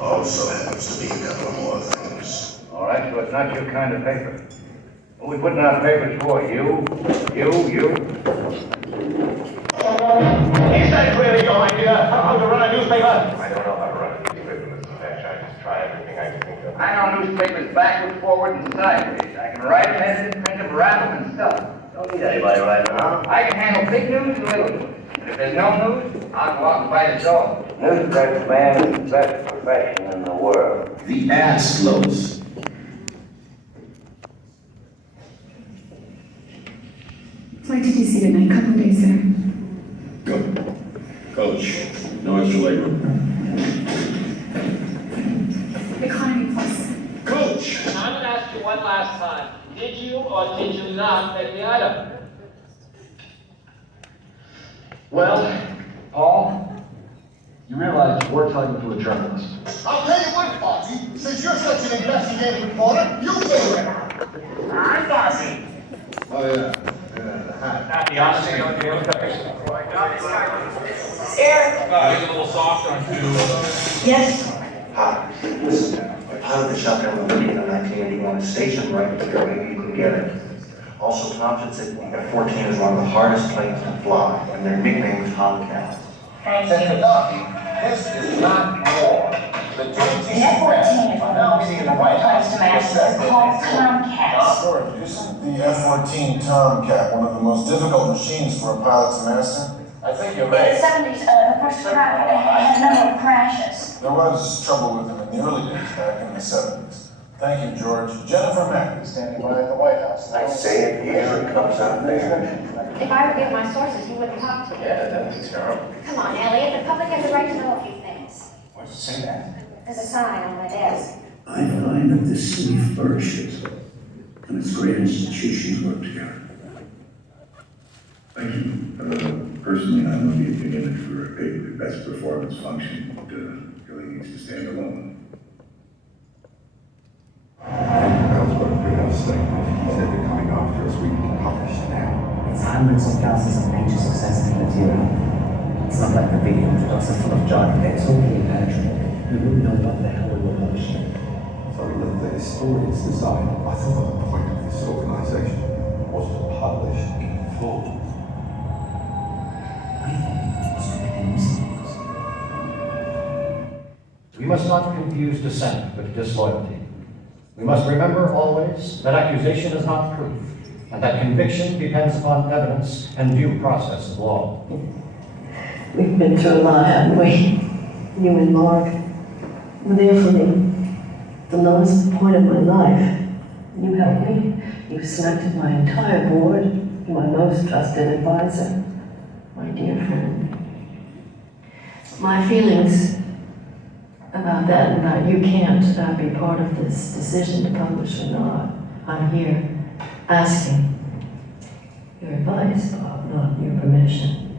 Also happens to be a couple more things. All right, so it's not your kind of paper. What are we putting out papers for? You? Is that really your idea? How to run a newspaper? I don't know how to run a newspaper, Mr. Nash. I just try everything I can think of. I know newspapers backwards, forward, and sideways. I can write them, edit, print them, wrap them, and stuff them. Don't need anybody right now. I can handle big news and little news. And if there's no news, I'll go out and buy the dog. Newspaper man is the best profession in the world. The ad slows. Flight to DC tonight, couple days there. Go. Coach, no extra legroom. Economy plus. Coach! I'm going to ask you one last time. Did you or did you not make the item? Well, Paul, you realize we're talking to a journalist. I'll tell you what, Foxy, since you're such an investigative reporter, you figure it out. I'm Foxy. Oh, yeah. Not the honesty of the He's a little soft on you. Yes. Hi, listen, I piloted the shotgun on the weekend in 1981 station right here, maybe you can get it. Also, Thompson said the F-14 is one of the hardest planes to fly, and their nickname is Tomcat. Senator Duffy, this is not war. The The F-14 is one of the most difficult planes to master. It's called Tomcats. George, isn't the F-14 Tomcat one of the most difficult machines for a pilot to master? I think you're In the right. 70s, the first craft had a number of crashes. There was trouble with them in the early days back in the 70s. Thank you, George. Jennifer Mack is standing by at the White House. I say it here, it comes out there. If I were given my sources, you wouldn't talk to me. Yeah, that'd be terrible. Come on, Elliot, the public has a right to know a few things. Why does it say that? There's a sign on my desk. I find that this city flourishes when its great institutions work together. Thank you. Personally, I'm of the opinion that for a paper with best performance function, it really needs to stand alone. That was what a Driehaus thing. He said they're coming after us. We can publish now. It's hundreds of thousands of pages of sensitive material. It's not like the video docs are full of jargon. It's all impenetrable. We wouldn't know what the hell we were publishing. So we let the historians decide. I thought the point of this organization was to publish in full. We must not confuse dissent with disloyalty. We must remember always that accusation is not proof, and that conviction depends upon evidence and due process of law. We've been through a lot, haven't we? You and Mark were there for me. The lowest point of my life. You helped me. You selected my entire board. You're my most trusted advisor. My dear friend. My feelings about that and about you can't be part of this decision to publish or not. I'm here asking your advice, Bob, not your permission.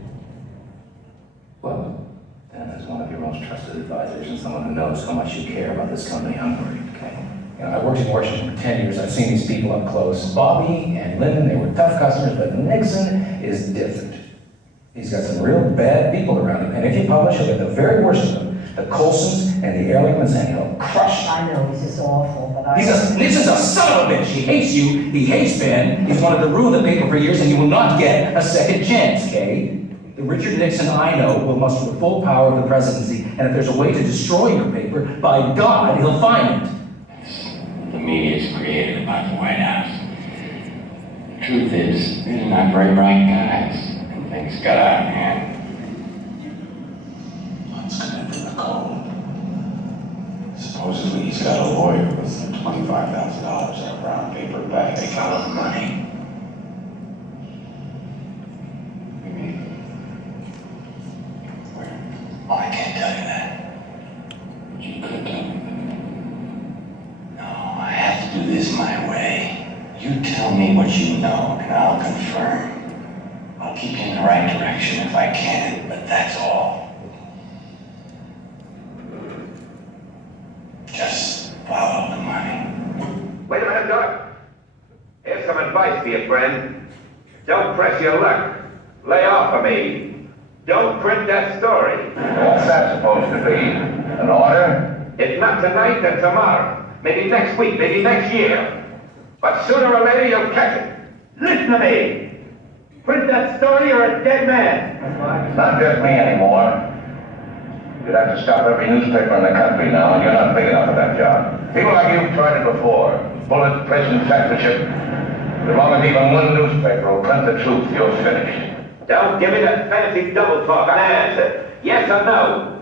Well, then as one of your most trusted advisors and someone who knows how much you care about this company, I'm worried, okay? You know, I worked in Washington for 10 years. I've seen these people up close. Bobby and Lyndon, they were tough customers, but Nixon is different. He's got some real bad people around him, and if you publish, he'll get the very worst of them. The Colsons and the Ehrlichmans, and he'll crush. I know, he's just awful, but Nixon's a son of a bitch. He hates you, he hates Ben. He's wanted to ruin the paper for years, and you will not get a second chance, Kay. The Richard Nixon I know will muster the full power of the presidency, and if there's a way to destroy your paper, by God, he'll find it. The media's created about the White House. The truth is, these are not very bright guys, and things got out of hand. Let's connect in the call. Supposedly he's got a lawyer with $25,000 in a brown paper bag. They found the money. You mean? Where? Oh, I can't tell you that. But you could tell me. No, I have to do this my way. You tell me what you know, and I'll confirm. I'll keep you in the right direction if I can, but that's all. Just follow the money. Wait a minute, Doc. Here's some advice to you, friend. Don't press your luck. Lay off of me. Don't print that story. What's that supposed to be? An order? If not tonight, then tomorrow. Maybe next week, maybe next year. But sooner or later, you'll catch it. Listen to me. Print that story, you're a dead man. It's not just me anymore. You'd have to stop every newspaper in the country now, and you're not big enough for that job. People like you tried it before. Bullet, prison, censorship. As long as even one newspaper will print the truth, you're finished. Don't give me that fancy double talk on answer. Yes or no?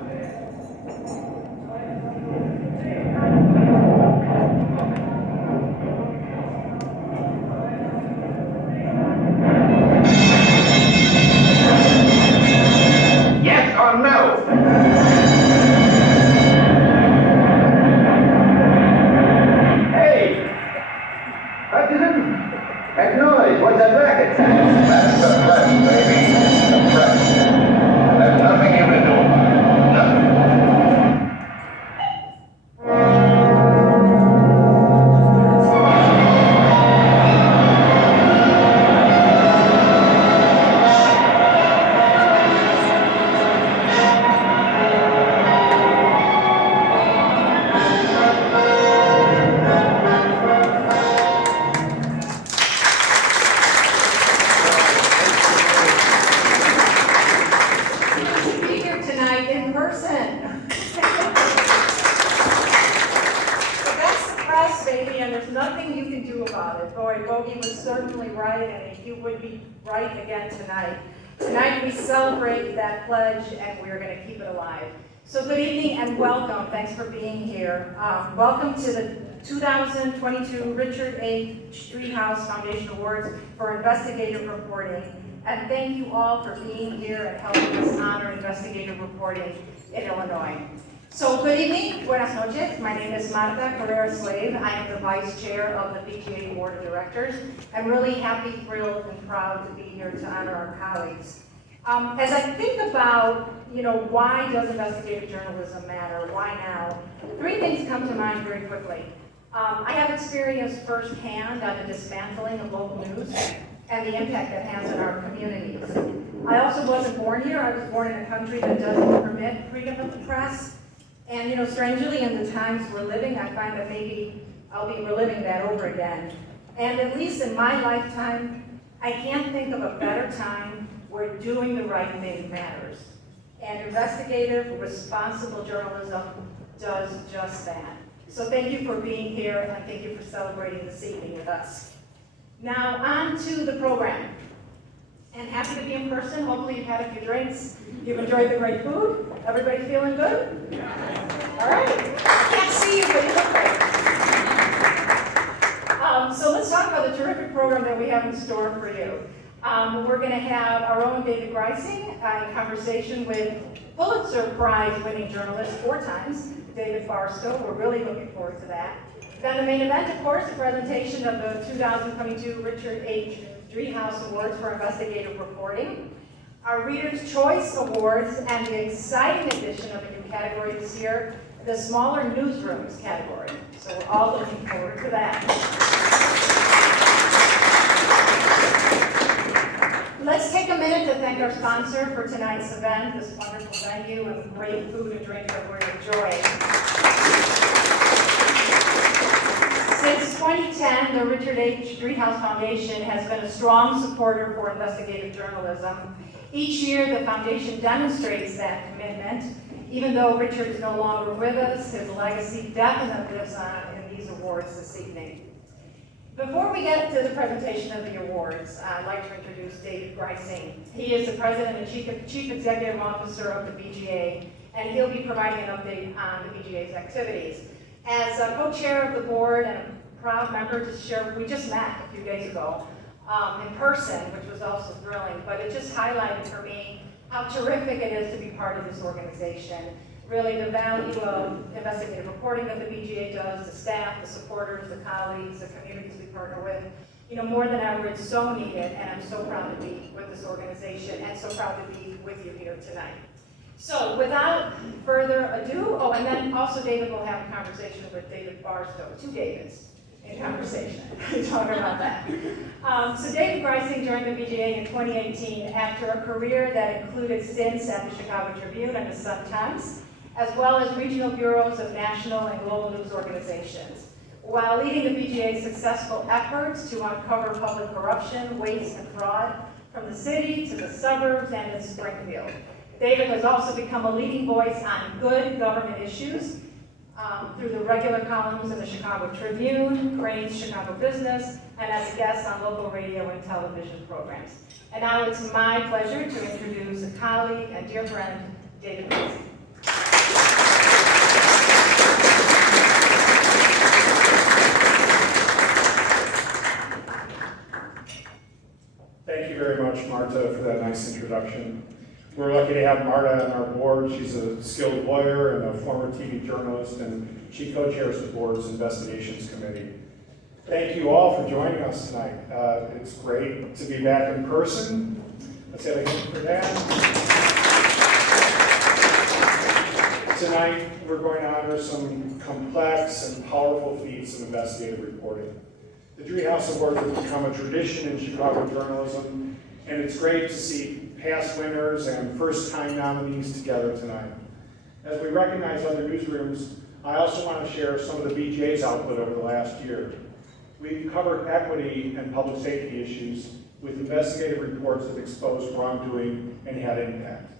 Yes or no? Hey! Hutchinson? That noise, what's that racket? That's the press, baby. The press. There's nothing you can do about it. Nothing. Tonight we celebrate that pledge and we're going to keep it alive. So good evening and welcome. Thanks for being here. Welcome to the 2022 Richard H. Driehaus Foundation Awards for Investigative Reporting. And thank you all for being here and helping us honor investigative reporting in Illinois. So good evening, buenas noches. My name is Marta Carrera-Slave. I am the Vice Chair of the BGA Board of Directors. I'm really happy, thrilled, and proud to be here to honor our colleagues. As I think about, why does investigative journalism matter? Why now? Three things come to mind very quickly. I have experienced firsthand on the dismantling of local news and the impact that has on our communities. I also wasn't born here. I was born in a country that doesn't permit freedom of the press. And strangely, in the times we're living, I find that maybe I'll be reliving that over again. And at least in my lifetime, I can't think of a better time where doing the right thing matters. And investigative, responsible journalism does just that. So thank you for being here, and thank you for celebrating this evening with us. Now, on to the program. And happy to be in person. Hopefully you've had a few drinks. You've enjoyed the great food. Everybody feeling good? All right. I can't see you, but you look great. So let's talk about the terrific program that we have in store for you. We're going to have our own David Greising in conversation with Pulitzer Prize winning journalist 4 times, David Barstow. We're really looking forward to that. Then the main event, of course, the presentation of the 2022 Richard H. Driehaus Awards for Investigative Reporting, our Reader's Choice Awards, and the exciting addition of a new category this year, the Smaller Newsrooms category. So we're all looking forward to that. Let's take a minute to thank our sponsor for tonight's event, this wonderful venue and great food and drink that we're enjoying. Since 2010, the Richard H. Driehaus Foundation has been a strong supporter for investigative journalism. Each year, the foundation demonstrates that commitment. Even though Richard is no longer with us, his legacy definitely lives on in these awards this evening. Before we get to the presentation of the awards, I'd like to introduce David Greising. He is the President and Chief Executive Officer of the BGA, and he'll be providing an update on the BGA's activities. As a co-chair of the board and a proud member to share, we just met a few days ago in person, which was also thrilling, but it just highlighted for me how terrific it is to be part of this organization. Really the value of investigative reporting that the BGA does, the staff, the supporters, the colleagues, the communities we partner with. More than ever, it's so needed, and I'm so proud to be with this organization and so proud to be with you here tonight. So without further ado, and then also David will have a conversation with David Barstow, 2 Davids in conversation, talk about that. So David Greising joined the BGA in 2018 after a career that included stints at the Chicago Tribune and the Sun-Times, as well as regional bureaus of national and global news organizations, while leading the BJA's successful efforts to uncover public corruption, waste, and fraud from the city to the suburbs and in Springfield. David has also become a leading voice on good government issues through the regular columns in the Chicago Tribune, Crane's Chicago Business, and as a guest on local radio and television programs. And now it's my pleasure to introduce a colleague and dear friend, David Mason. Thank you very much, Marta, for that nice introduction. We're lucky to have Marta on our board. She's a skilled lawyer and a former TV journalist, and she co-chairs the board's investigations committee. Thank you all for joining us tonight. It's great to be back in person. Let's have a hand for that. Tonight, we're going to honor some complex and powerful feats of investigative reporting. The Driehaus Awards have become a tradition in Chicago journalism, and it's great to see past winners and first-time nominees together tonight. As we recognize other newsrooms, I also want to share some of the BJA's output over the last year. We've covered equity and public safety issues with investigative reports that exposed wrongdoing and had impact.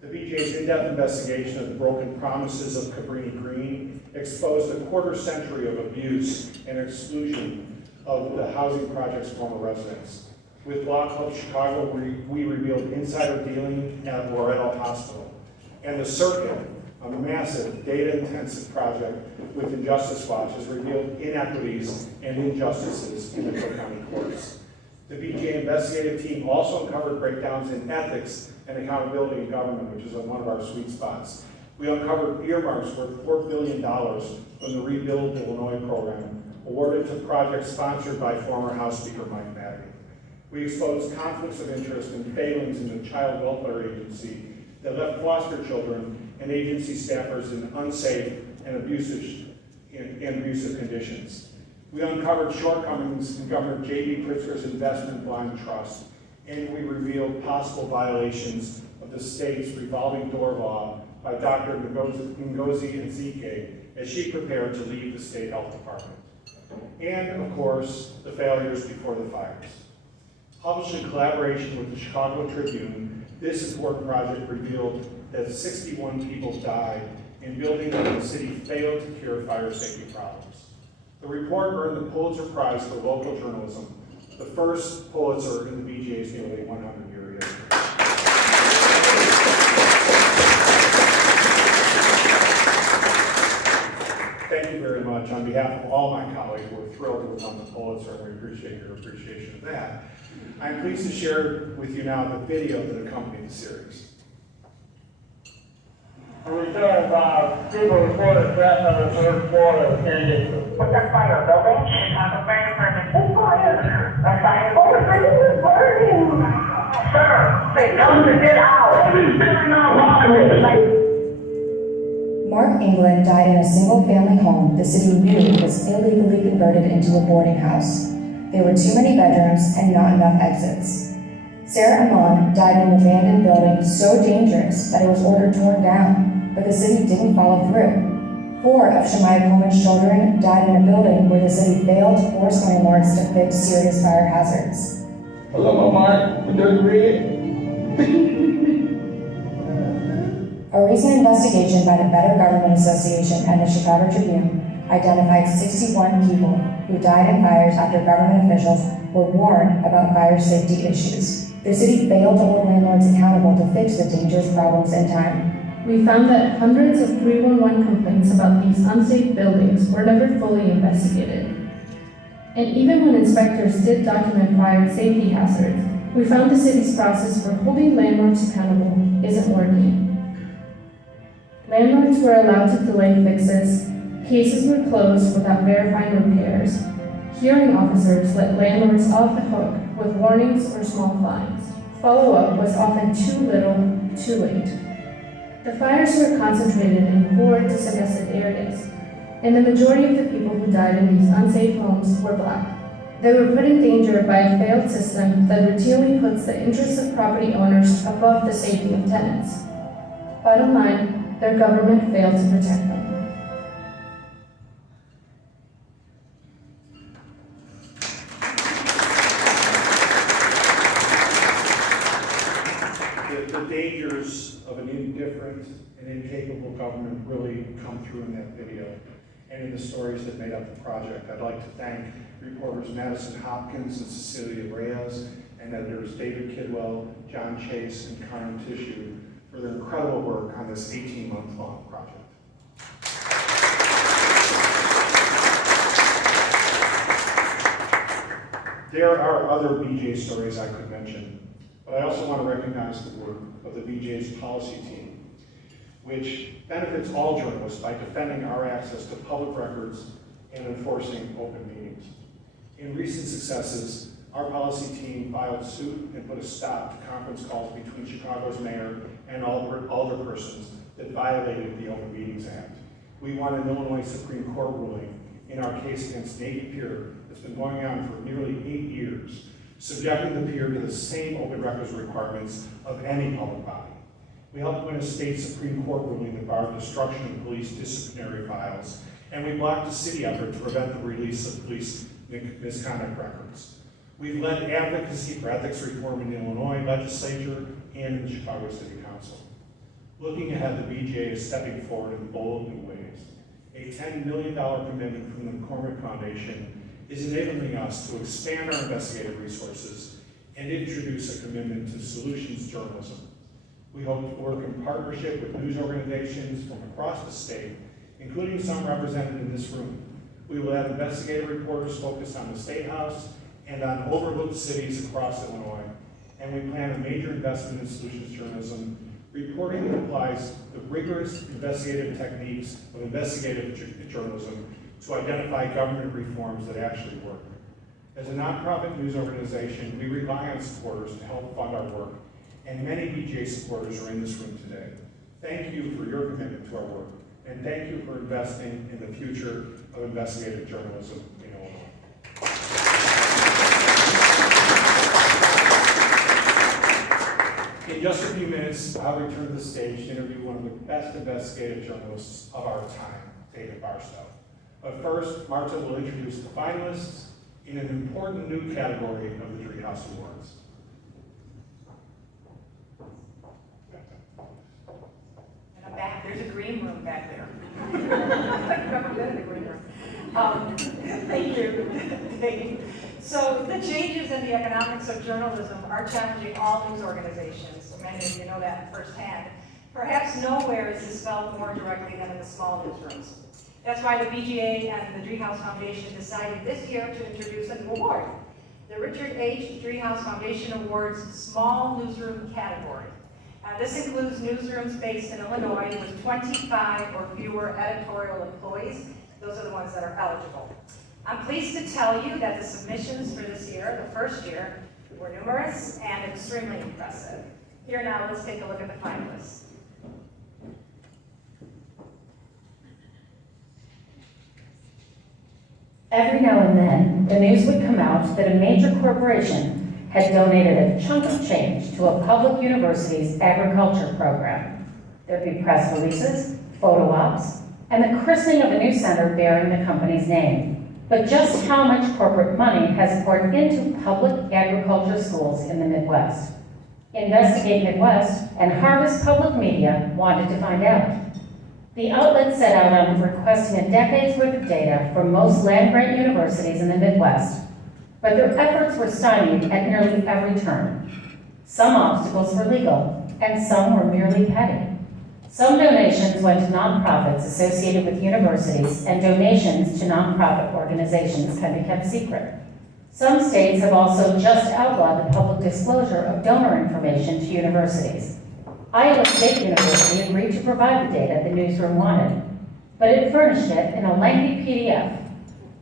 The BJA's in-depth investigation of the broken promises of Cabrini Green exposed a quarter century of abuse and exclusion of the housing project's former residents. With Law Club Chicago, we revealed insider dealing at Loretto Hospital. And the Circuit, a massive data-intensive project with Injustice Watch, has revealed inequities and injustices in the Cook County courts. The BJA investigative team also uncovered breakdowns in ethics and accountability in government, which is one of our sweet spots. We uncovered earmarks worth $4 billion from the Rebuild Illinois program, awarded to projects sponsored by former House Speaker Mike Madigan. We exposed conflicts of interest and failings in the Child Welfare Agency that left foster children and agency staffers in unsafe and abusive conditions. We uncovered shortcomings in Governor J.B. Pritzker's investment blind trust, and we revealed possible violations of the state's revolving door law by Dr. Ngozi Ezike as she prepared to leave the state health department. And, of course, the failures before the fires. Published in collaboration with the Chicago Tribune, this important project revealed that 61 people died in buildings where the city failed to cure fire safety problems. The report earned the Pulitzer Prize for local journalism, the first Pulitzer in the BJA's nearly 100-year history. Thank you very much. On behalf of all my colleagues, we're thrilled to have won the Pulitzer, and we appreciate your appreciation of that. I'm pleased to share with you now the video that accompanied the series. A return by people reported death on the third floor of Indian. What's that fire building? Chicago Fire Department. It's fire. A fire. Oh, the building is burning. Sir, they come to get out. They're not rocking. Mark England died in a single-family home the city knew was illegally converted into a boarding house. There were too many bedrooms and not enough exits. Sarah Amon died in an abandoned building so dangerous that it was ordered torn down, but the city didn't follow through. 4 of Shemaiah Coleman's children died in a building where the city failed to force landlords to fix serious fire hazards. Hello, Mark. With the red. A recent investigation by the Better Government Association and the Chicago Tribune identified 61 people who died in fires after government officials were warned about fire safety issues. The city failed to hold landlords accountable to fix the dangerous problems in time. We found that hundreds of 311 complaints about these unsafe buildings were never fully investigated. And even when inspectors did document fire safety hazards, we found the city's process for holding landlords accountable isn't working. Landlords were allowed to delay fixes, cases were closed without verifying repairs, hearing officers let landlords off the hook with warnings or small fines. Follow-up was often too little, too late. The fires were concentrated in poor, disinvested areas, and the majority of the people who died in these unsafe homes were Black. They were put in danger by a failed system that routinely puts the interests of property owners above the safety of tenants. Bottom line, their government failed to protect them. The dangers of an indifferent and incapable government really come through in that video and in the stories that made up the project. I'd like to thank reporters Madison Hopkins and Cecilia Reyes and editors David Kidwell, John Chase, and Karen Tissue for their incredible work on this 18-month-long project. There are other BJ stories I could mention, but I also want to recognize the work of the BJ's policy team, which benefits all journalists by defending our access to public records and enforcing open meetings. In recent successes, our policy team filed suit and put a stop to conference calls between Chicago's mayor and alderpersons that violated the Open Meetings Act. We won an Illinois Supreme Court ruling in our case against Navy Pier that's been going on for nearly 8 years, subjecting the pier to the same open records requirements of any public body. We helped win a state Supreme Court ruling that barred destruction of police disciplinary files, and we blocked a city effort to prevent the release of police misconduct records. We've led advocacy for ethics reform in the Illinois legislature and in the Chicago City Council. Looking ahead, the BJA is stepping forward in bold new ways. A $10 million commitment from the McCormick Foundation is enabling us to expand our investigative resources and introduce a commitment to solutions journalism. We hope to work in partnership with news organizations from across the state, including some represented in this room. We will have investigative reporters focused on the State House and on overlooked cities across Illinois, and we plan a major investment in solutions journalism, reporting that applies the rigorous investigative techniques of investigative journalism to identify government reforms that actually work. As a nonprofit news organization, we rely on supporters to help fund our work, and many BJA supporters are in this room today. Thank you for your commitment to our work, and thank you for investing in the future of investigative journalism in Illinois. In just a few minutes, I'll return to the stage to interview one of the best investigative journalists of our time, David Barstow. But first, Marta will introduce the finalists in an important new category of the Driehaus Awards. And I'm back. There's a green room back there. Never been in the green room. Thank you. Thank you. So the changes in the economics of journalism are challenging all news organizations. Many of you know that firsthand. Perhaps nowhere is this felt more directly than in the small newsrooms. That's why the BGA and the Driehaus Foundation decided this year to introduce a new award, the Richard H. Driehaus Foundation Awards Small Newsroom category. This includes newsrooms based in Illinois with 25 or fewer editorial employees. Those are the ones that are eligible. I'm pleased to tell you that the submissions for this year, the first year, were numerous and extremely impressive. Here now, let's take a look at the finalists. Every now and then, the news would come out that a major corporation had donated a chunk of change to a public university's agriculture program. There'd be press releases, photo ops, and the christening of a new center bearing the company's name. But just how much corporate money has poured into public agriculture schools in the Midwest? Investigate Midwest and Harvest Public Media wanted to find out. The outlet set out on requesting a decade's worth of data from most land-grant universities in the Midwest, but their efforts were stymied at nearly every turn. Some obstacles were legal, and some were merely petty. Some donations went to nonprofits associated with universities, and donations to nonprofit organizations can be kept secret. Some states have also just outlawed the public disclosure of donor information to universities. Iowa State University agreed to provide the data the newsroom wanted, but it furnished it in a lengthy PDF.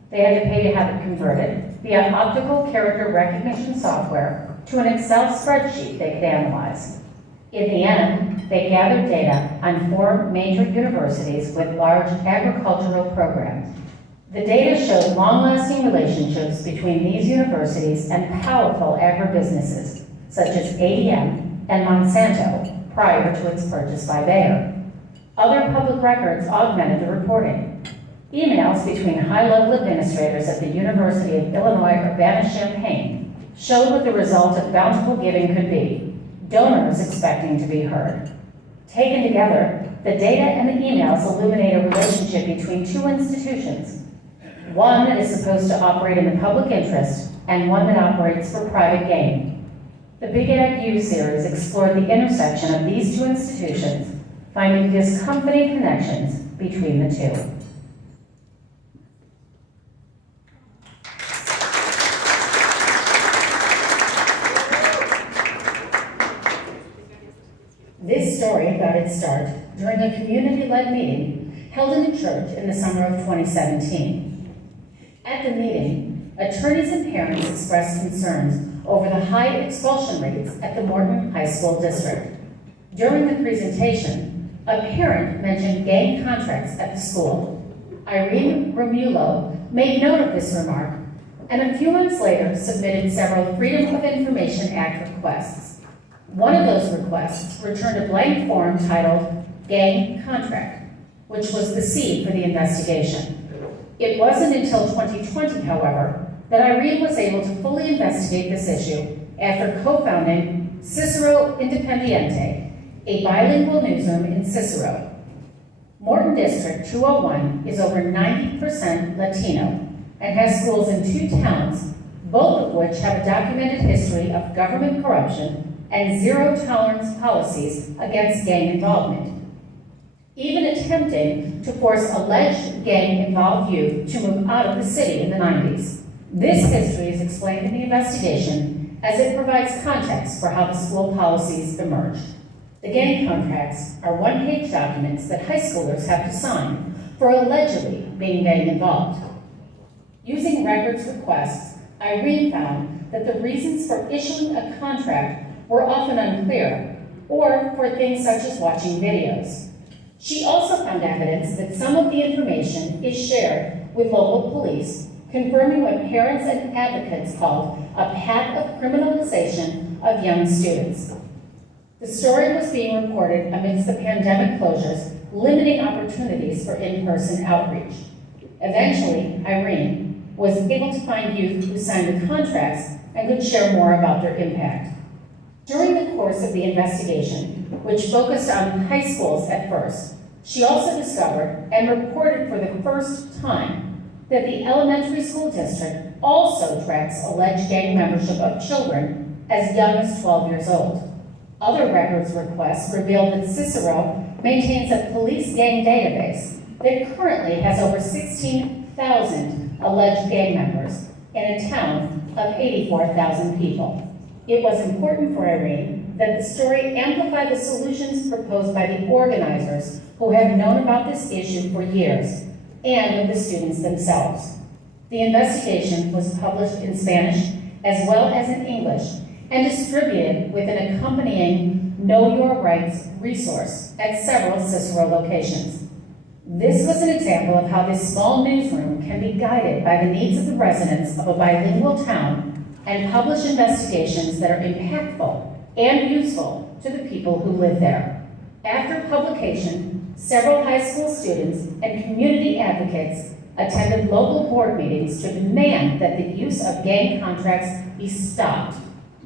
They had to pay to have it converted via optical character recognition software to an Excel spreadsheet they could analyze. In the end, they gathered data on 4 major universities with large agricultural programs. The data showed long-lasting relationships between these universities and powerful agribusinesses, such as ADM and Monsanto, prior to its purchase by Bayer. Other public records augmented the reporting. Emails between high-level administrators at the University of Illinois Urbana-Champaign showed what the result of bountiful giving could be, donors expecting to be heard. Taken together, the data and the emails illuminate a relationship between two institutions, one that is supposed to operate in the public interest and one that operates for private gain. The Big Ag U series explored the intersection of these two institutions, finding discomforting connections between the two. This story got its start during a community-led meeting held in a church in the summer of 2017. At the meeting, attorneys and parents expressed concerns over the high expulsion rates at the Morton High School district. During the presentation, a parent mentioned gang contracts at the school. Irene Romulo made note of this remark, and a few months later submitted several Freedom of Information Act requests. One of those requests returned a blank form titled Gang Contract, which was the seed for the investigation. It wasn't until 2020, however, that Irene was able to fully investigate this issue after co-founding Cicero Independiente, a bilingual newsroom in Cicero. Morton District 201 is over 90% Latino and has schools in two towns, both of which have a documented history of government corruption and zero-tolerance policies against gang involvement, even attempting to force alleged gang-involved youth to move out of the city in the 90s. This history is explained in the investigation as it provides context for how the school policies emerged. The gang contracts are one-page documents that high schoolers have to sign for allegedly being gang-involved. Using records requests, Irene found that the reasons for issuing a contract were often unclear, or for things such as watching videos. She also found evidence that some of the information is shared with local police, confirming what parents and advocates called a path of criminalization of young students. The story was being reported amidst the pandemic closures, limiting opportunities for in-person outreach. Eventually, Irene was able to find youth who signed the contracts and could share more about their impact. During the course of the investigation, which focused on high schools at first, she also discovered and reported for the first time that the elementary school district also tracks alleged gang membership of children as young as 12 years old. Other records requests revealed that Cicero maintains a police gang database that currently has over 16,000 alleged gang members in a town of 84,000 people. It was important for Irene that the story amplify the solutions proposed by the organizers who have known about this issue for years, and of the students themselves. The investigation was published in Spanish as well as in English and distributed with an accompanying Know Your Rights resource at several Cicero locations. This was an example of how this small newsroom can be guided by the needs of the residents of a bilingual town and publish investigations that are impactful and useful to the people who live there. After publication, several high school students and community advocates attended local board meetings to demand that the use of gang contracts be stopped.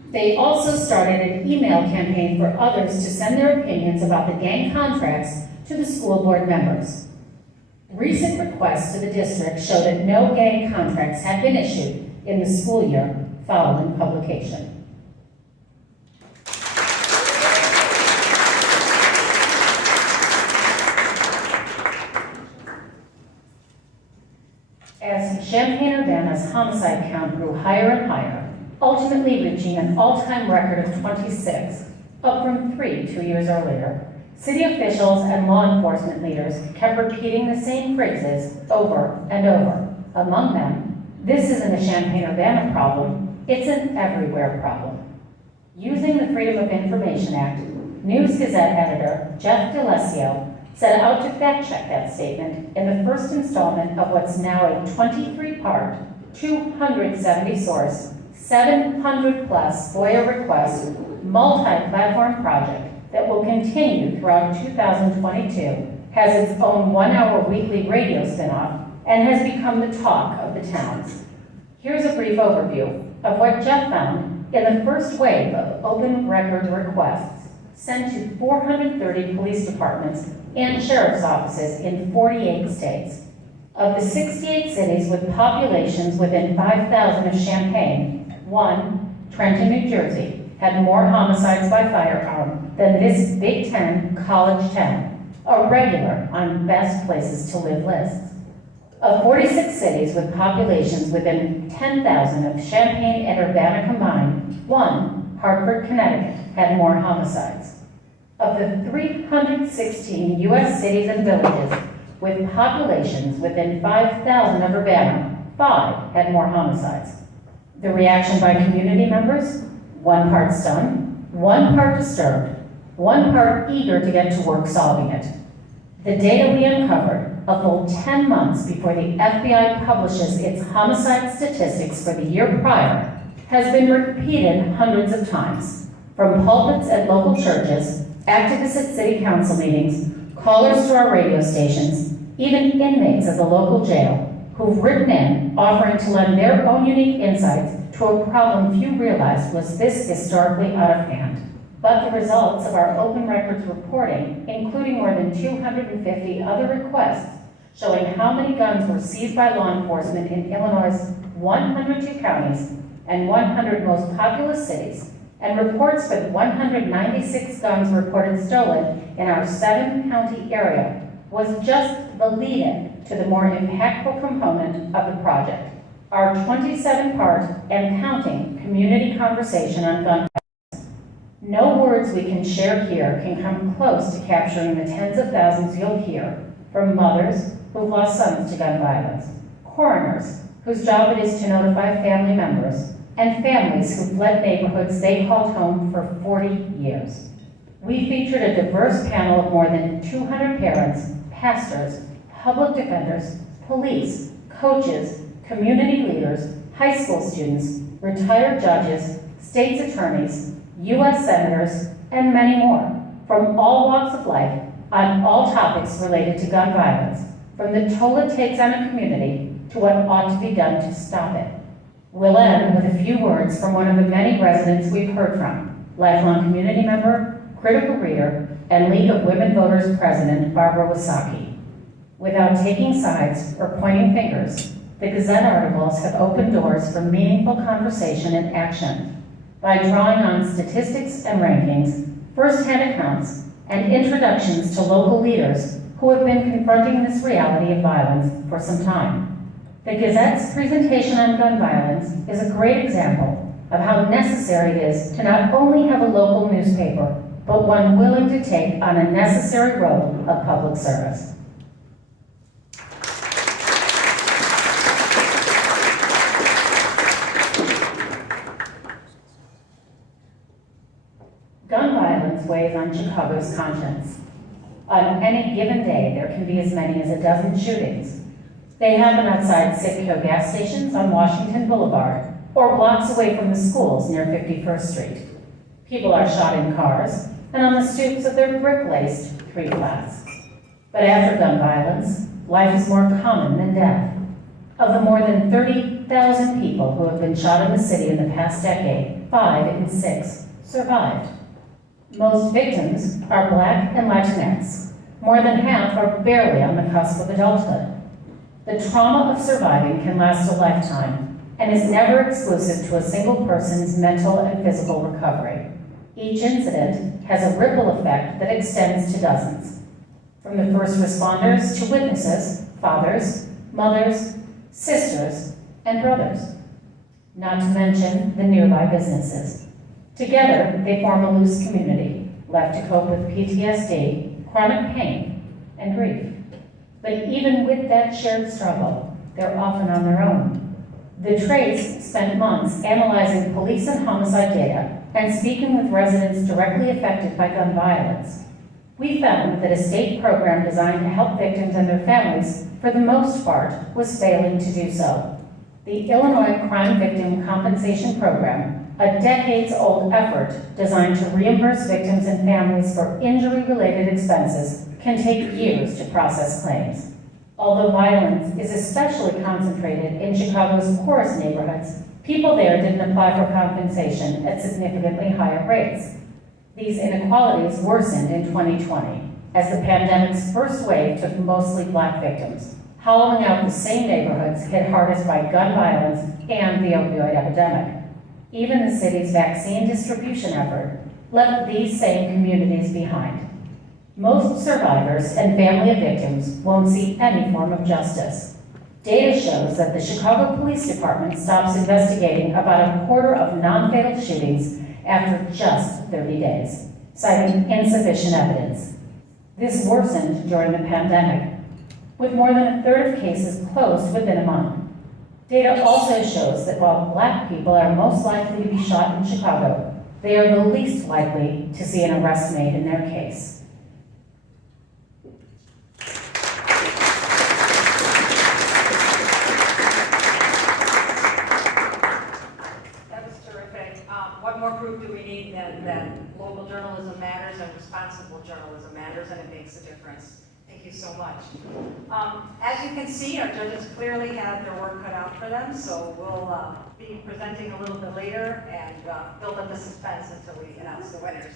They also started an email campaign for others to send their opinions about the gang contracts to the school board members. Recent requests to the district show that no gang contracts have been issued in the school year following publication. As Champaign-Urbana's homicide count grew higher and higher, ultimately reaching an all-time record of 26, up from 3 2 years earlier, city officials and law enforcement leaders kept repeating the same phrases over and over. Among them, this isn't a Champaign-Urbana problem, it's an everywhere problem. Using the Freedom of Information Act, News Gazette editor Jeff DeLessio set out to fact-check that statement in the first installment of what's now a 23-part, 270-source, 700-plus FOIA request, multi-platform project that will continue throughout 2022, has its own 1-hour weekly radio spinoff, and has become the talk of the towns. Here's a brief overview of what Jeff found in the first wave of open record requests sent to 430 police departments and sheriff's offices in 48 states. Of the 68 cities with populations within 5,000 of Champaign, one, Trenton, New Jersey, had more homicides by firearm than this Big Ten college town, a regular on best places to live lists. Of 46 cities with populations within 10,000 of Champaign and Urbana combined, one, Hartford, Connecticut, had more homicides. Of the 316 U.S. cities and villages with populations within 5,000 of Urbana, 5 had more homicides. The reaction by community members? 1 part stunned, 1 part disturbed, 1 part eager to get to work solving it. The data we uncovered, a full 10 months before the FBI publishes its homicide statistics for the year prior, has been repeated hundreds of times, from pulpits at local churches, activists at city council meetings, callers to our radio stations, even inmates at the local jail, who've written in offering to lend their own unique insights to a problem few realized was this historically out of hand. But the results of our open records reporting, including more than 250 other requests showing how many guns were seized by law enforcement in Illinois' 102 counties and 100 most populous cities, and reports with 196 guns reported stolen in our 7-county area, was just the lead-in to the more impactful component of the project, our 27-part and counting community conversation on gun violence. No words we can share here can come close to capturing the tens of thousands you'll hear from mothers who've lost sons to gun violence, coroners whose job it is to notify family members, and families who fled neighborhoods they called home for 40 years. We featured a diverse panel of more than 200 parents, pastors, public defenders, police, coaches, community leaders, high school students, retired judges, state's attorneys, U.S. senators, and many more, from all walks of life, on all topics related to gun violence, from the toll it takes on a community to what ought to be done to stop it. We'll end with a few words from one of the many residents we've heard from, lifelong community member, critical reader, and League of Women Voters President Barbara Wasaki. Without taking sides or pointing fingers, the Gazette articles have opened doors for meaningful conversation and action by drawing on statistics and rankings, first-hand accounts, and introductions to local leaders who have been confronting this reality of violence for some time. The Gazette's presentation on gun violence is a great example of how necessary it is to not only have a local newspaper, but one willing to take on a necessary role of public service. Gun violence weighs on Chicago's conscience. On any given day, there can be as many as a dozen shootings. They happen outside Citgo gas stations on Washington Boulevard or blocks away from the schools near 51st Street. People are shot in cars and on the stoops of their brick-laced 3-flats. But after gun violence, life is more common than death. Of the more than 30,000 people who have been shot in the city in the past decade, 5 in 6 survived. Most victims are Black and Latinx. More than half are barely on the cusp of adulthood. The trauma of surviving can last a lifetime and is never exclusive to a single person's mental and physical recovery. Each incident has a ripple effect that extends to dozens. From the first responders to witnesses, fathers, mothers, sisters, and brothers. Not to mention the nearby businesses. Together, they form a loose community, left to cope with PTSD, chronic pain, and grief. But even with that shared struggle, they're often on their own. The Trace spent months analyzing police and homicide data and speaking with residents directly affected by gun violence. We found that a state program designed to help victims and their families, for the most part, was failing to do so. The Illinois Crime Victim Compensation Program a decades-old effort designed to reimburse victims and families for injury-related expenses, can take years to process claims. Although violence is especially concentrated in Chicago's poorest neighborhoods, people there didn't apply for compensation at significantly higher rates. These inequalities worsened in 2020 as the pandemic's first wave took mostly Black victims, hollowing out the same neighborhoods hit hardest by gun violence and the opioid epidemic. Even the city's vaccine distribution effort left these same communities behind. Most survivors and family of victims won't see any form of justice. Data shows that the Chicago Police Department stops investigating about a quarter of non-fatal shootings after just 30 days, citing insufficient evidence. This worsened during the pandemic, with more than a third of cases closed within a month. Data also shows that while Black people are most likely to be shot in Chicago, they are the least likely to see an arrest made in their case. What more proof do we need than that local journalism matters and responsible journalism matters, and it makes a difference? Thank you so much. As you can see, our judges clearly had their work cut out for them, so we'll be presenting a little bit later and build up the suspense until we announce the winners.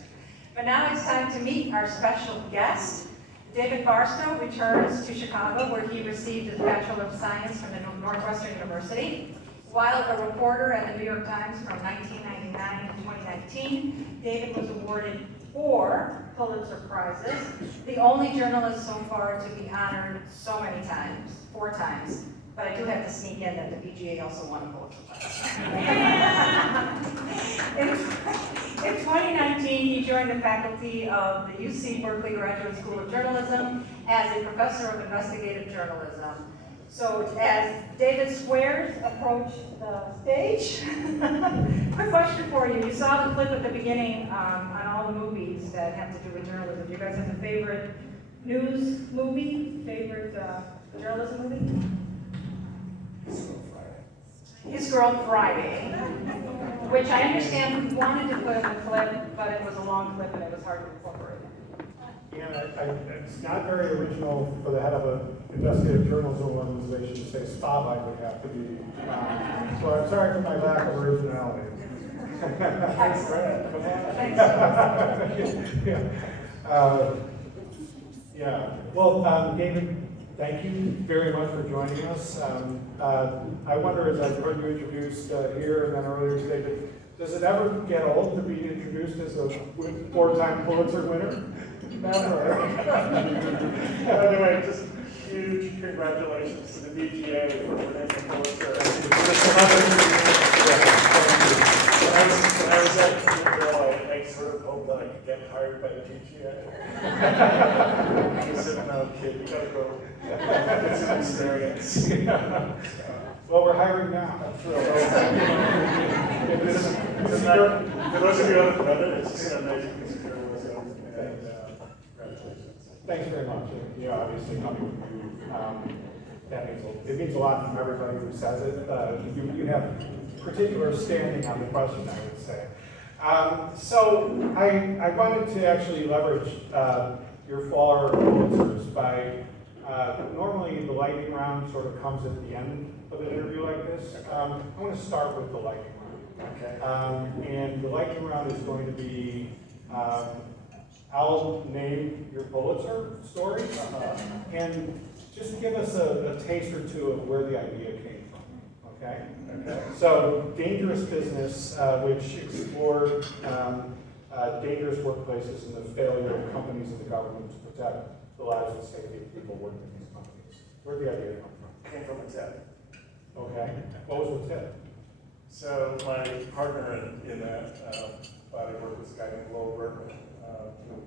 But now it's time to meet our special guest. David Barstow returns to Chicago, where he received his Bachelor of Science from the Northwestern University. While a reporter at the New York Times from 1999 to 2019, David was awarded 4 Pulitzer Prizes, the only journalist so far to be honored so many times, 4 times. But I do have to sneak in that the PGA also won a Pulitzer Prize. In 2019, he joined the faculty of the UC Berkeley Graduate School of Journalism as a professor of investigative journalism. So as David Squares approached the stage, quick question for you. You saw the clip at the beginning on all the movies that have to do with journalism. Do you guys have a favorite news movie? Favorite journalism movie? His Girl Friday, which I understand we wanted to put in the clip, but it was a long clip and it was hard to incorporate. It's not very original for the head of an investigative journalism organization to say spotlight would have to be. So I'm sorry for my lack of originality. Thanks, Brad. Come on. Yeah. Well, David, thank you very much for joining us. I wonder, as I've heard you introduced here and then earlier today, does it ever get old to be introduced as a 4-time Pulitzer winner? Anyway, just huge congratulations to the DGA for winning the Pulitzer. When I was at Cathedral, I sort of hoped that I could get hired by the DGA. I said, no, kid, you gotta go get some experience. Well, we're hiring now. For those of you who haven't read it, it's just an amazing piece of journalism. And congratulations. Thanks very much. Obviously coming from you, it means a lot from everybody who says it. You have particular standing on the question, I would say. So I wanted to actually leverage your fall Pulitzers by normally the lightning round sort of comes at the end of an interview like this. I want to start with the lightning round. Okay. And the lightning round is going to be I'll name your Pulitzer story and just give us a taste or two of where the idea came from. Okay. Okay. So, Dangerous Business, which explored dangerous workplaces and the failure of companies and the government to protect the lives and safety of people working in these companies. Where'd the idea come from? Came from a tip. Okay. What was the tip? So my partner in that body of work was a guy named Lowell Bergman.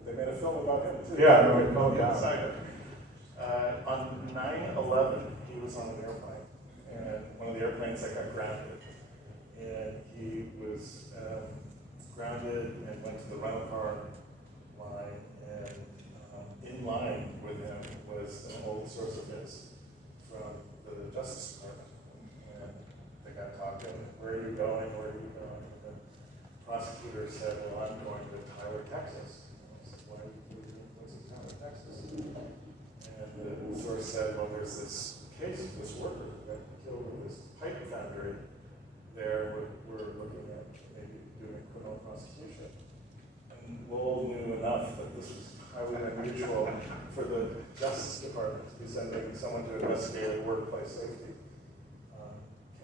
They made a film about him too. Yeah, no. On 9/11, he was on an airplane, and one of the airplanes that got grounded, and he was grounded and went to the rental car line, and in line with him was an old source of his from the Justice Department. And they got talking, where are you going, where are you going? And prosecutor said, well, I'm going to Tyler, Texas. I said, why would you what's in Tyler, Texas? And the source said, well, there's this case of this worker that got killed in this pipe foundry there. We're looking at maybe doing a criminal prosecution. And Lowell knew enough that this was highly unusual for the Justice Department to be sending someone to investigate workplace safety.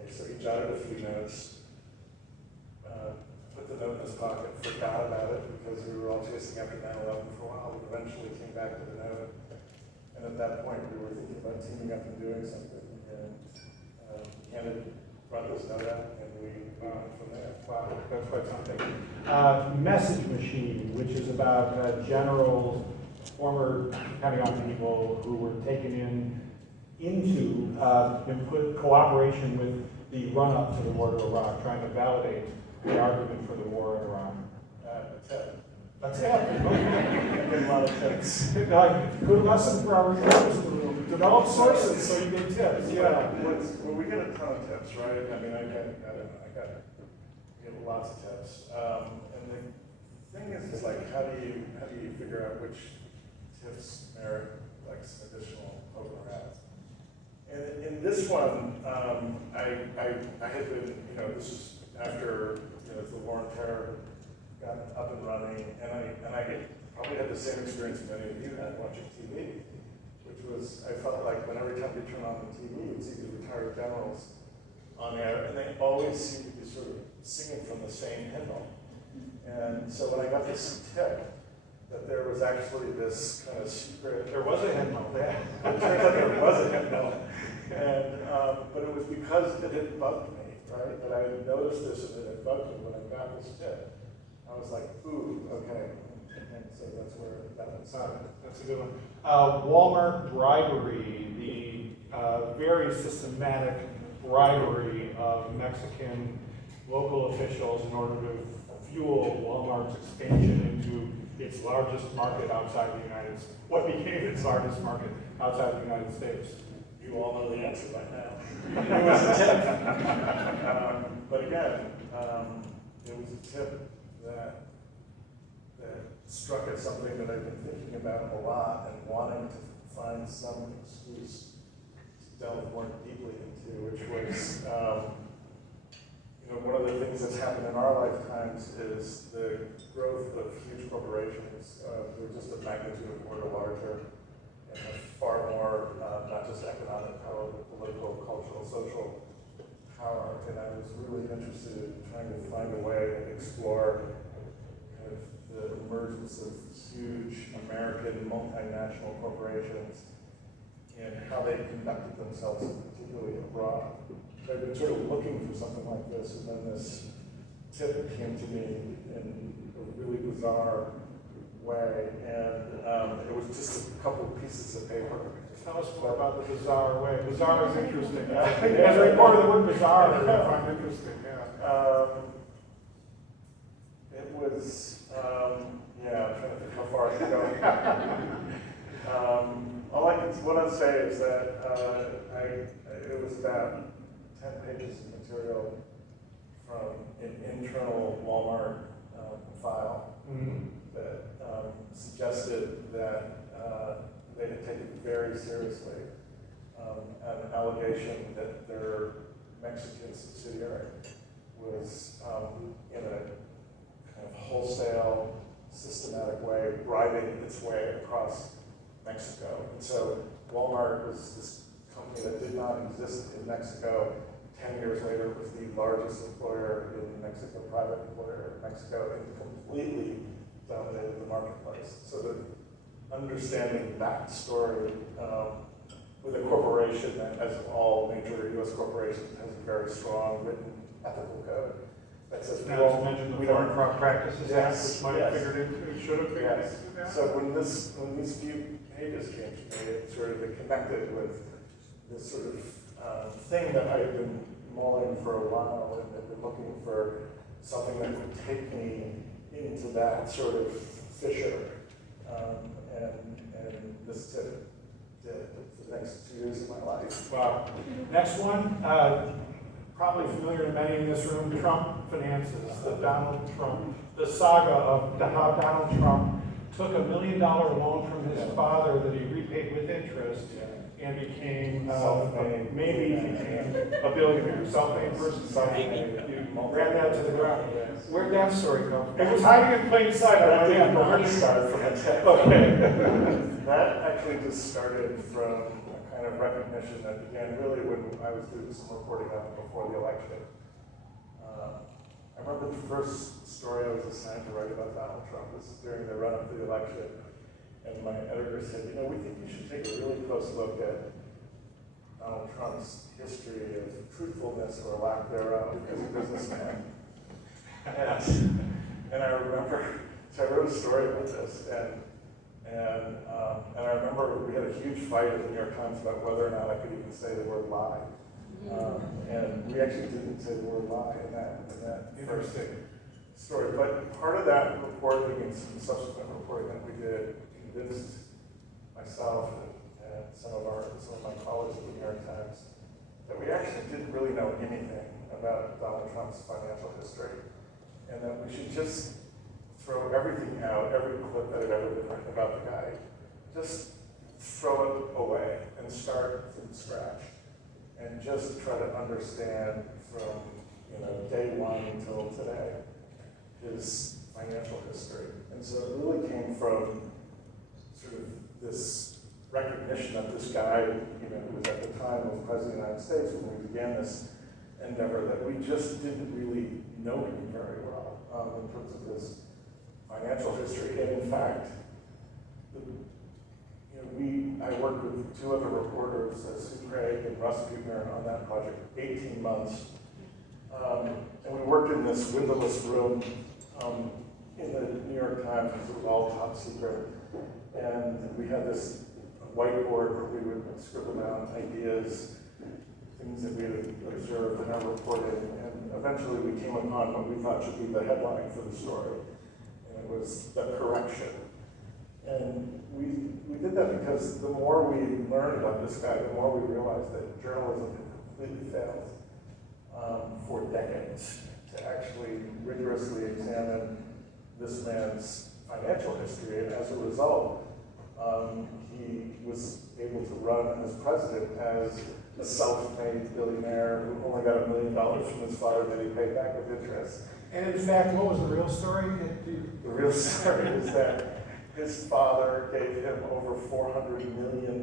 Okay, so he jotted a few notes, put the note in his pocket, forgot about it because we were all chasing after 9/11 for a while. We eventually came back to the note, and at that point we were thinking about teaming up and doing something. And Canada brought this note out, and we went from there. Wow, that's quite something. Message Machine, which is about generals, former Pentagon people who were taken into put cooperation with the run-up to the war to Iraq, trying to validate the argument for the war in Iraq. That's it. A lot of tips. Good lesson for our reporters. Develop sources so you get tips. Yeah, well, we get a ton of tips, right? I mean, I get lots of tips. And the thing is like, how do you figure out which tips merit like some additional poke around? And in this one, I had been, this is after the war on terror got up and running, and I probably had the same experience many of you had watching TV, which was I felt like when every time you turn on the TV, you'd see these retired generals on air, and they always seemed to be sort of singing from the same hymnal. And so when I got this tip that there was actually this kind of secret, there was a hymnal. Yeah, it turns out there was a hymnal, and but it was because it had bugged me, right? That I had noticed this and it had bugged me when I got this tip. I was like, ooh, okay. And so that's where that one started. That's a good one. Walmart bribery, the very systematic bribery of Mexican local officials in order to fuel Walmart's expansion into its largest market outside the United States. What became its largest market outside the United States? You all know the answer by now. It was a tip. But again, it was a tip that struck at something that I've been thinking about a lot and wanting to find some excuse to delve more deeply into, which was, one of the things that's happened in our lifetimes is the growth of huge corporations. They're just a magnitude of order larger and have far more, not just economic power, but political, cultural, social power. And I was really interested in trying to find a way to explore kind of the emergence of huge American multinational corporations and how they conducted themselves, particularly abroad. So I've been sort of looking for something like this, and then this tip came to me in a really bizarre way, and it was just a couple of pieces of paper. Tell us more about the bizarre way. Bizarre is interesting. As a reporter, the word bizarre I find interesting. Yeah. It was, I'm trying to think how far I can go. What I'd say is that it was about 10 pages of material from an internal Walmart file that suggested that they had taken very seriously an allegation that their Mexican subsidiary was in a kind of wholesale, systematic way bribing its way across Mexico. And so Walmart was this company that did not exist in Mexico. 10 years later, it was the largest employer in Mexico, private employer in Mexico, and completely dominated the marketplace. So the understanding that story with a corporation that, as all major U.S. corporations, has a very strong written ethical code that says we don't crop practices. Yes, which might have figured into, should have figured yes. into that. So when these few pages came to me, it sort of connected with this sort of thing that I had been mulling for a while, and had been looking for something that would take me into that sort of fissure, and this tip did for the next 2 years of my life. Wow. Next one, probably familiar to many in this room, Trump finances, the Donald Trump, the saga of how Donald Trump took $1 million loan from his father that he repaid with interest and became, maybe became a billionaire, self-made person, ran that to the ground. Where'd that story come from? It was hiding in plain sight. That did not start from that. Okay. That actually just started from a kind of recognition that began really when I was doing some reporting on it before the election. I remember the first story I was assigned to write about Donald Trump was during the run-up to the election. And my editor said, you know, we think you should take a really close look at Donald Trump's history of truthfulness or lack thereof as a businessman. And I remember, so I wrote a story about this, and I remember we had a huge fight at the New York Times about whether or not I could even say the word lie. And we actually didn't say the word lie in that first story. But part of that reporting and some subsequent reporting that we did convinced myself and some of my colleagues at the New York Times that we actually didn't really know anything about Donald Trump's financial history, and that we should just throw everything out, every clip that had ever been written about the guy, just throw it away and start from scratch, and just try to understand from day one until today his financial history. And so it really came from sort of this recognition of this guy, who was at the time was President of the United States when we began this endeavor, that we just didn't really know him very well in terms of his financial history. And in fact, I worked with two other reporters, Sue Craig and Russ Buechner, on that project, 18 months. And we worked in this windowless room in the New York Times, because it was all top secret. And we had this whiteboard where we would scribble down ideas, things that we had observed in our reporting. And eventually we came upon what we thought should be the headline for the story. And it was the correction. And we did that because the more we learned about this guy, the more we realized that journalism had completely failed for decades to actually rigorously examine this man's financial history. And as a result, he was able to run as president as a self-made billionaire who only got $1 million from his father that he paid back with interest. And in fact, what was the real story? The real story is that his father gave him over $400 million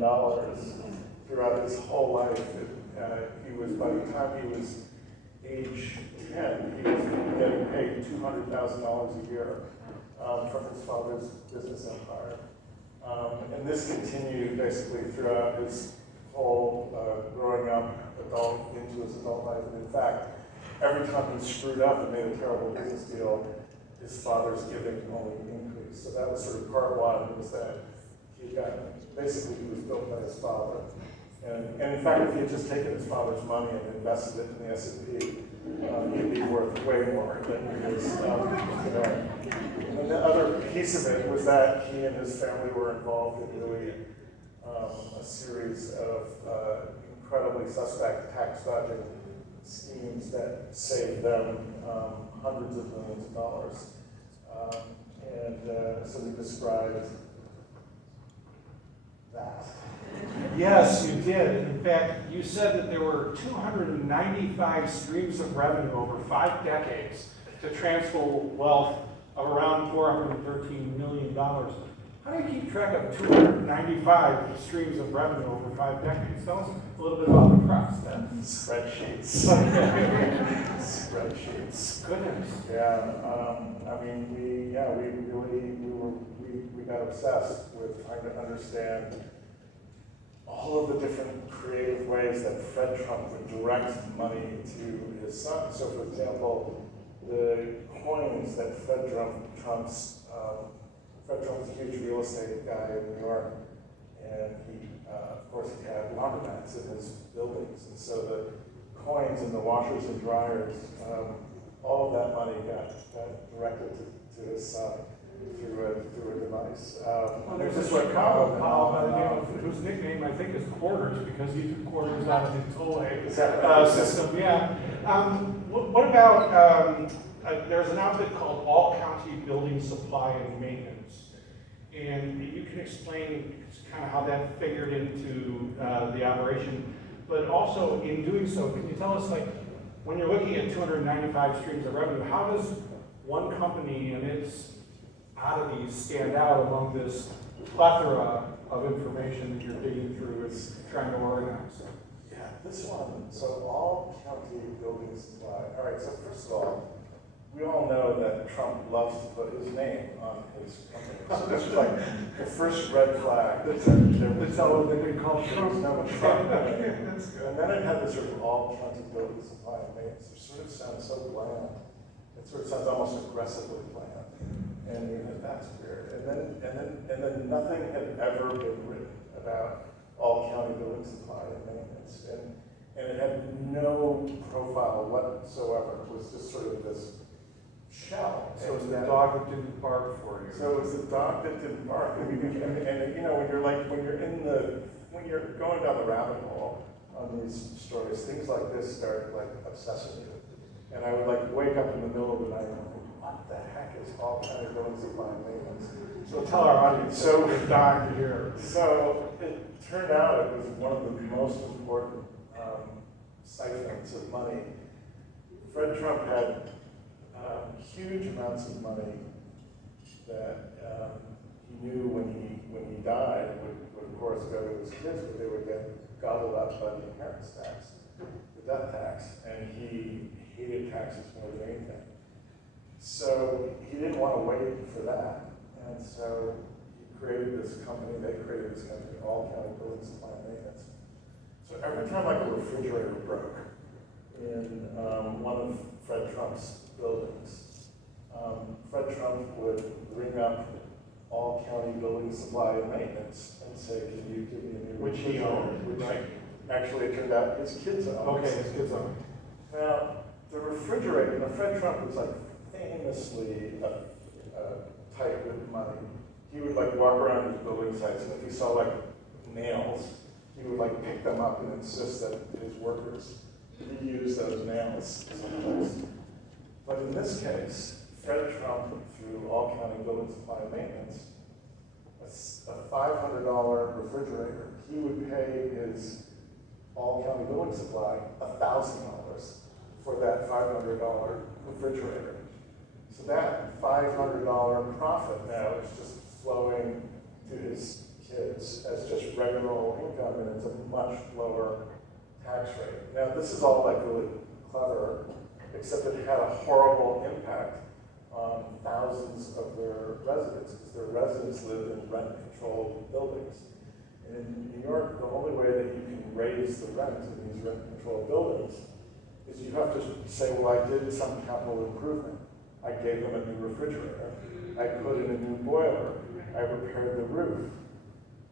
throughout his whole life. He was, by the time he was age 10, he was getting paid $200,000 a year from his father's business empire. And this continued basically throughout his whole growing up into his adult life. And in fact, every time he screwed up and made a terrible business deal, his father's giving only increased. So that was sort of part one, was that he was built by his father. And in fact, if he had just taken his father's money and invested it in the S&P, he'd be worth way more than he was today. And the other piece of it was that he and his family were involved in really a series of incredibly suspect tax dodging schemes that saved them hundreds of millions of dollars. So we described that. Yes, you did. In fact, you said that there were 295 streams of revenue over 5 decades to transfer wealth of around $413 million. How do you keep track of 295 streams of revenue over 5 decades? Tell us a little bit about the process. Spreadsheets. Spreadsheets. Goodness. Yeah. We got obsessed with trying to understand all of the different creative ways that Fred Trump would direct money to his son. So, for example, the coins that Fred Trump's a huge real estate guy in New York, and of course, he had laundromats in his buildings, and so the coins and the washers and dryers, all of that money got directed to his son. through a device. There's this Chicago pal by the name of, whose nickname I think is Quarters, because he took quarters out of his tollway system. Yeah. What about, there's an outfit called All County Building Supply and Maintenance. And you can explain kind of how that figured into the operation. But also, in doing so, can you tell us, like, when you're looking at 295 streams of revenue, how does one company and its oddities stand out among this plethora of information that you're digging through and trying to organize? Yeah, this one, so All County Building Supply. All right, so first of all, we all know that Trump loves to put his name on his company. So this was like the first red flag. That's all they can call Trump. No, Trump. And then it had this sort of All County Building Supply and Maintenance, which sort of sounds so bland. It sort of sounds almost aggressively bland. And that's weird. And then nothing had ever been written about All County Building Supply and Maintenance. And it had no profile whatsoever. It was just sort of this shell. So it's the dog that didn't bark for you. So it was the dog that didn't bark. And you know, when you're going down the rabbit hole on these stories, things like this start like obsessing you. And I would like wake up in the middle of the night and think, what the heck is All County Building Supply and Maintenance? So tell our audience, so we're dying to hear. So it turned out it was one of the most important siphons of money. Fred Trump had huge amounts of money that he knew when he died would of course go to his kids, but they would get gobbled up by the inheritance tax, the death tax, and he hated taxes more than anything. So he didn't want to wait for that, and so he created this company. They created this company, All County Building Supply and Maintenance. So every time like a refrigerator broke in one of Fred Trump's buildings, Fred Trump would ring up All County Building Supply and Maintenance and say, can you give me a new Which he owned, which right? Actually, it turned out his kids owned. Okay, his kids owned. Now, the refrigerator, now Fred Trump was like famously tight with money. He would like walk around his building sites, and if he saw like nails, he would like pick them up and insist that his workers reuse those nails sometimes. But in this case, Fred Trump, through All County Building Supply and Maintenance, a $500 refrigerator, he would pay his All County Building Supply $1,000 for that $500 refrigerator. So that $500 profit now is just flowing to his kids as just regular old income, and it's a much lower tax rate. Now, this is all like really clever, except it had a horrible impact on thousands of their residents, because their residents lived in rent-controlled buildings. And in New York, the only way that you can raise the rent in these rent-controlled buildings is you have to say, well, I did some capital improvement. I gave them a new refrigerator. I put in a new boiler. I repaired the roof.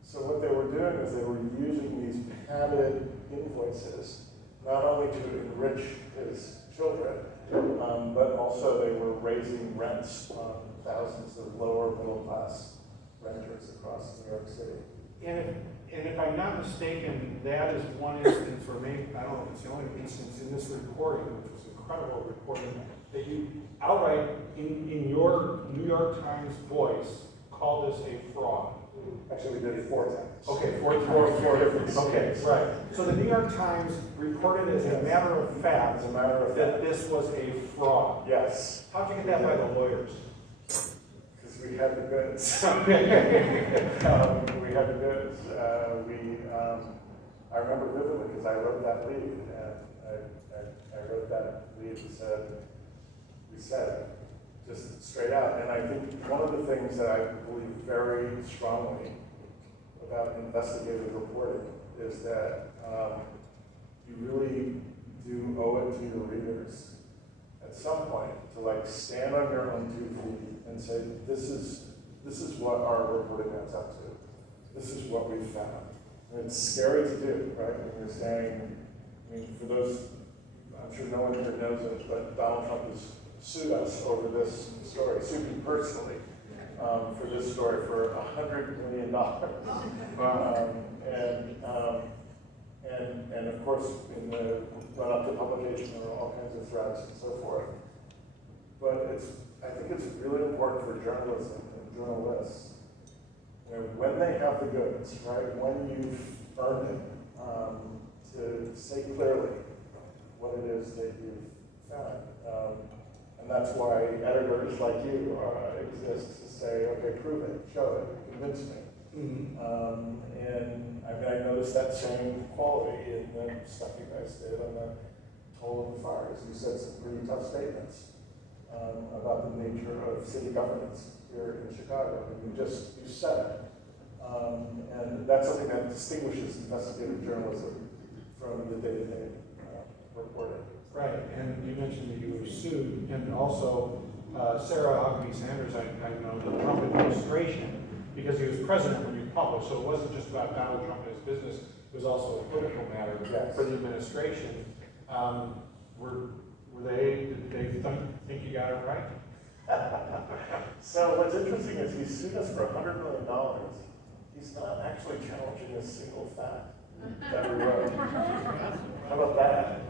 So what they were doing is they were using these padded invoices, not only to enrich his children, but also they were raising rents on thousands of lower middle class renters across New York City. And if I'm not mistaken, that is one instance, or maybe, I don't know if it's the only instance in this reporting, which was incredible reporting, that you outright, in your New York Times voice, called this a fraud. Actually, we did it 4 times. Okay, 4 times. Four different. Okay, right. So the New York Times reported as a matter of fact that this was a fraud. Yes. How'd you get that by the lawyers? Because we had the goods. We had the goods. I remember vividly because I wrote that lead, and I wrote that lead and we said just straight out. And I think one of the things that I believe very strongly about investigative reporting is that you really do owe it to your readers at some point to like stand on your own 2 feet and say, this is what our reporting adds up to. This is what we've found. And it's scary to do, right? When you're saying, I mean, for those, I'm sure no one here knows it, but Donald Trump has sued us over this story, sued me personally for this story for $100 million. And of course, in the run-up to publication, there were all kinds of threats and so forth. But I think it's really important for journalism and journalists, when they have the goods, right, when you've earned it, to say clearly what it is that you've found. And that's why editors like you exist, to say, okay, prove it, show it, convince me. And I mean, I noticed that same quality in the stuff you guys did on the Toll of the Fires. You said some pretty tough statements about the nature of city governance here in Chicago. And you said it. And that's something that distinguishes investigative journalism from the day-to-day reporting. Right, and you mentioned that you were sued, and also Sarah Huckabee Sanders, I know the Trump administration, because he was president when you published, so it wasn't just about Donald Trump and his business, it was also a political matter for the administration. Did they think you got it right? So what's interesting is he sued us for $100 million. He's not actually challenging a single fact that we wrote. How about that?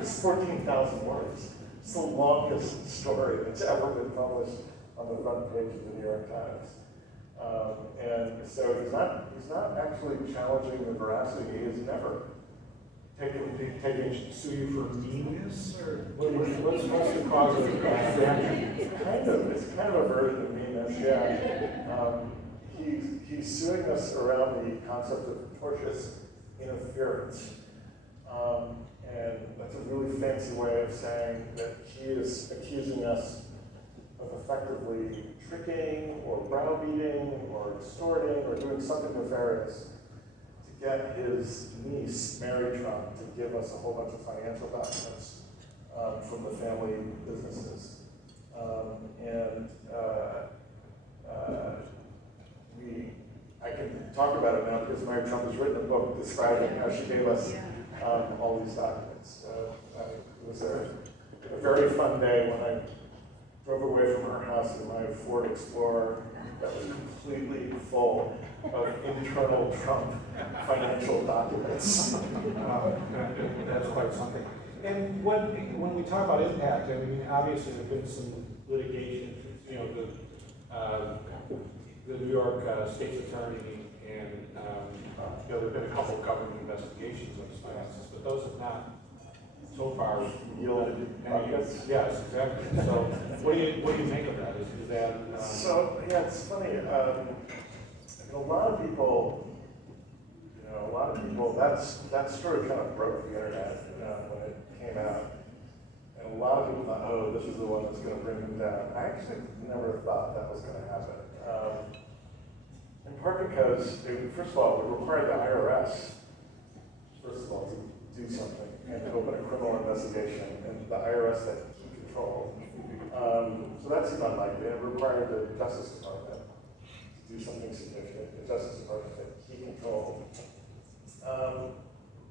It's 14,000 words. It's the longest story that's ever been published on the front page of the New York Times. And so he's not actually challenging the veracity. He has never taken sue you for meanness, or what's the cause of damage? It's kind of a version of meanness, yeah. He's suing us around the concept of tortious interference. And that's a really fancy way of saying that he is accusing us of effectively tricking or browbeating or extorting or doing something nefarious to get his niece, Mary Trump, to give us a whole bunch of financial documents from the family businesses. I can talk about it now because Mary Trump has written a book describing how she gave us all these documents. It was a very fun day when I drove away from her house in my Ford Explorer that was completely full of internal Trump financial documents. That's quite something. And when we talk about impact, I mean, obviously there's been some litigation, you know, the New York State's Attorney and, you know, there have been a couple of government investigations of the finances, but those have not so far yielded any. Yes, exactly. So what do you make of that? Is that So yeah, it's funny. A lot of people, that story kind of broke the internet when it came out, and a lot of people thought, oh, this is the one that's going to bring them down. I actually never thought that was going to happen. In part because, first of all, it required the IRS, first of all, to do something and to open a criminal investigation, and the IRS that he controlled. So that seemed unlikely. It required the Justice Department to do something significant, the Justice Department that he controlled.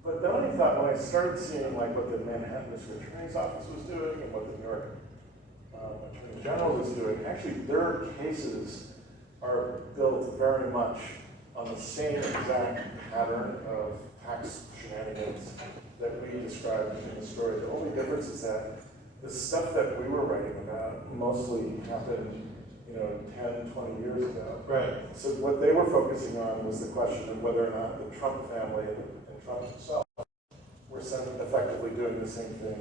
But then I thought, when I started seeing like what the Manhattan District Attorney's Office was doing and what the New York Attorney General was doing, actually their cases are built very much on the same exact pattern of tax shenanigans that we described in the story. The only difference is that the stuff that we were writing about mostly happened, 10, 20 years ago. Right. So what they were focusing on was the question of whether or not the Trump family and Trump himself were effectively doing the same thing,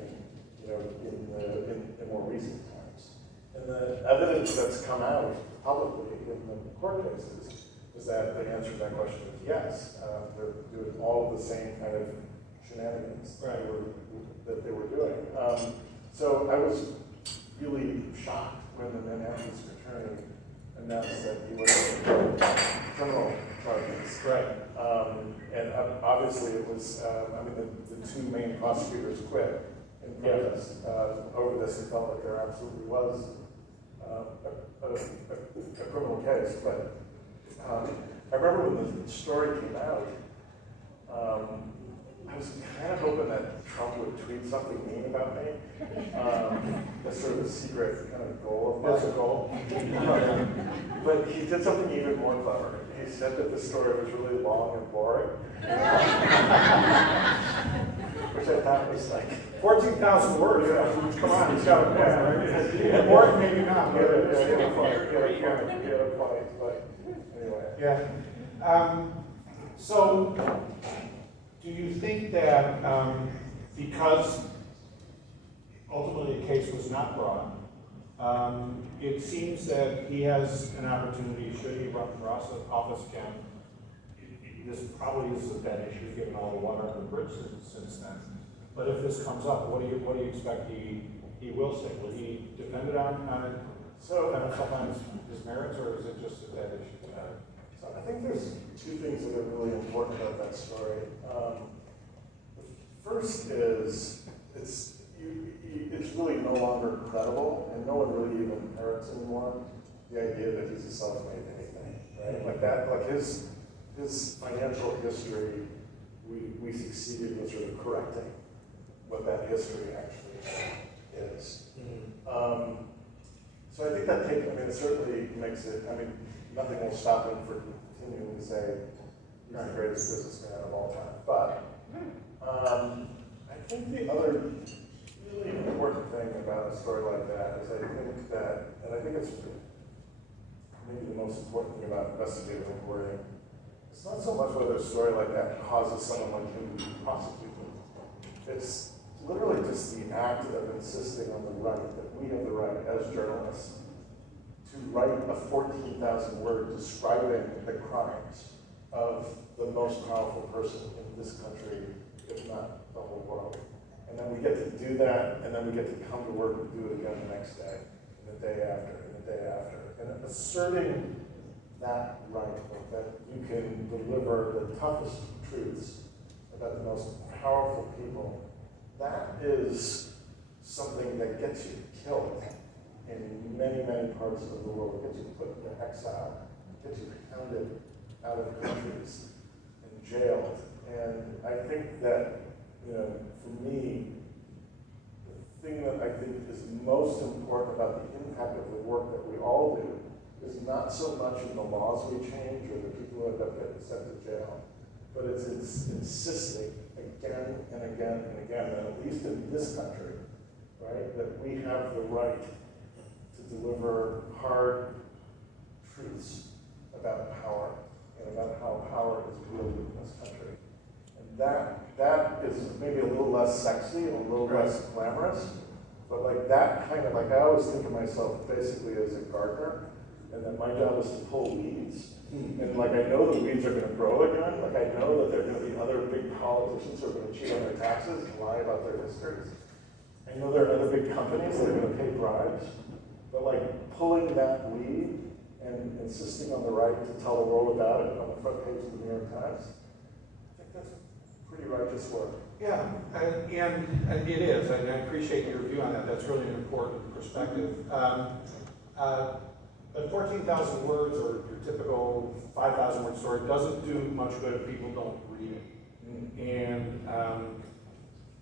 in more recent times. And the evidence that's come out publicly in the court cases is that the answer to that question is yes. They're doing all of the same kind of shenanigans that they were doing. So I was really shocked when the Manhattan District Attorney announced that he was criminal charges. Right. And obviously it was, the two main prosecutors quit in protest over this and felt that there absolutely was a criminal case. But I remember when the story came out, I was kind of hoping that Trump would tweet something mean about me. That's sort of a secret kind of goal of mine. That's a goal. But he did something even more clever. He said that the story was really long and boring. Which I thought was like 14,000 words. Yeah. Come on, he's got a point, right? More maybe not. He had a point, but anyway. Yeah. So, do you think that because ultimately the case was not brought, it seems that he has an opportunity, should he run for office again? This probably is a dead issue given all the water on the bridge since then. But if this comes up, what do you expect he will say? Will he defend it on his merits, or is it just a dead issue? So I think there's two things that are really important about that story. The first is it's really no longer credible, and no one really even parrots anymore the idea that he's a self-made anything, right? Like that, like his financial history, we succeeded in sort of correcting what that history actually is. So I think that it certainly makes it, nothing will stop him from continuing to say he's the greatest businessman of all time. But I think the other really important thing about a story like that is I think it's maybe the most important thing about investigative reporting. It's not so much whether a story like that causes someone like him to be prosecuted. It's literally just the act of insisting on the right, that we have the right as journalists to write a 14,000 word describing the crimes of the most powerful person in this country, if not the whole world. And then we get to do that, and then we get to come to work and do it again the next day, and the day after, and the day after. And asserting that right, that you can deliver the toughest truths about the most powerful people, that is something that gets you killed in many, many parts of the world. It gets you put into exile, gets you hounded out of countries and jailed. And I think that, for me, the thing that I think is most important about the impact of the work that we all do is not so much in the laws we change or the people who end up getting sent to jail, but it's insisting again and again and again, that at least in this country, right, that we have the right to deliver hard truths about power and about how power is wielded in this country. And that is maybe a little less sexy and a little less glamorous, but like that kind of, I always think of myself basically as a gardener, and that my job is to pull weeds. And I know the weeds are going to grow again. I know that there are going to be other big politicians who are going to cheat on their taxes and lie about their histories. I know there are other big companies that are going to pay bribes. But pulling that weed and insisting on the right to tell the world about it on the front page of the New York Times, I think that's pretty righteous work. Yeah, and it is, and I appreciate your view on that. That's really an important perspective. But 14,000 words or your typical 5,000 word story doesn't do much good if people don't read it. And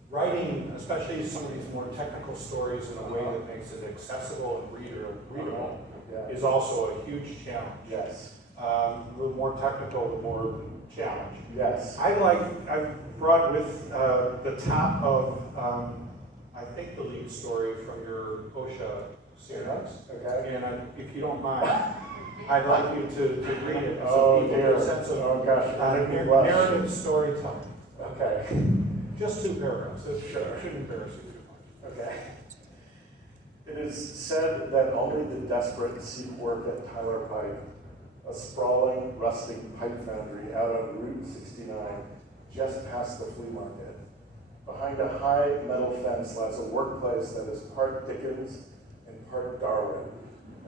writing, especially some of these more technical stories in a way that makes it accessible and readable, is also a huge challenge. Yes. The more technical, the more challenge. Yes. I've brought with the top of, I think, the lead story from your OSHA series. Okay. And if you don't mind, I'd like you to read it Oh, so people dear. get a sense of Narrative storytelling. Okay. Just 2 paragraphs. It shouldn't embarrass you too much. Okay. It is said that only the desperate seek work at Tyler Pipe, a sprawling, rusting pipe foundry out on Route 69, just past the flea market. Behind a high metal fence lies a workplace that is part Dickens and part Darwin,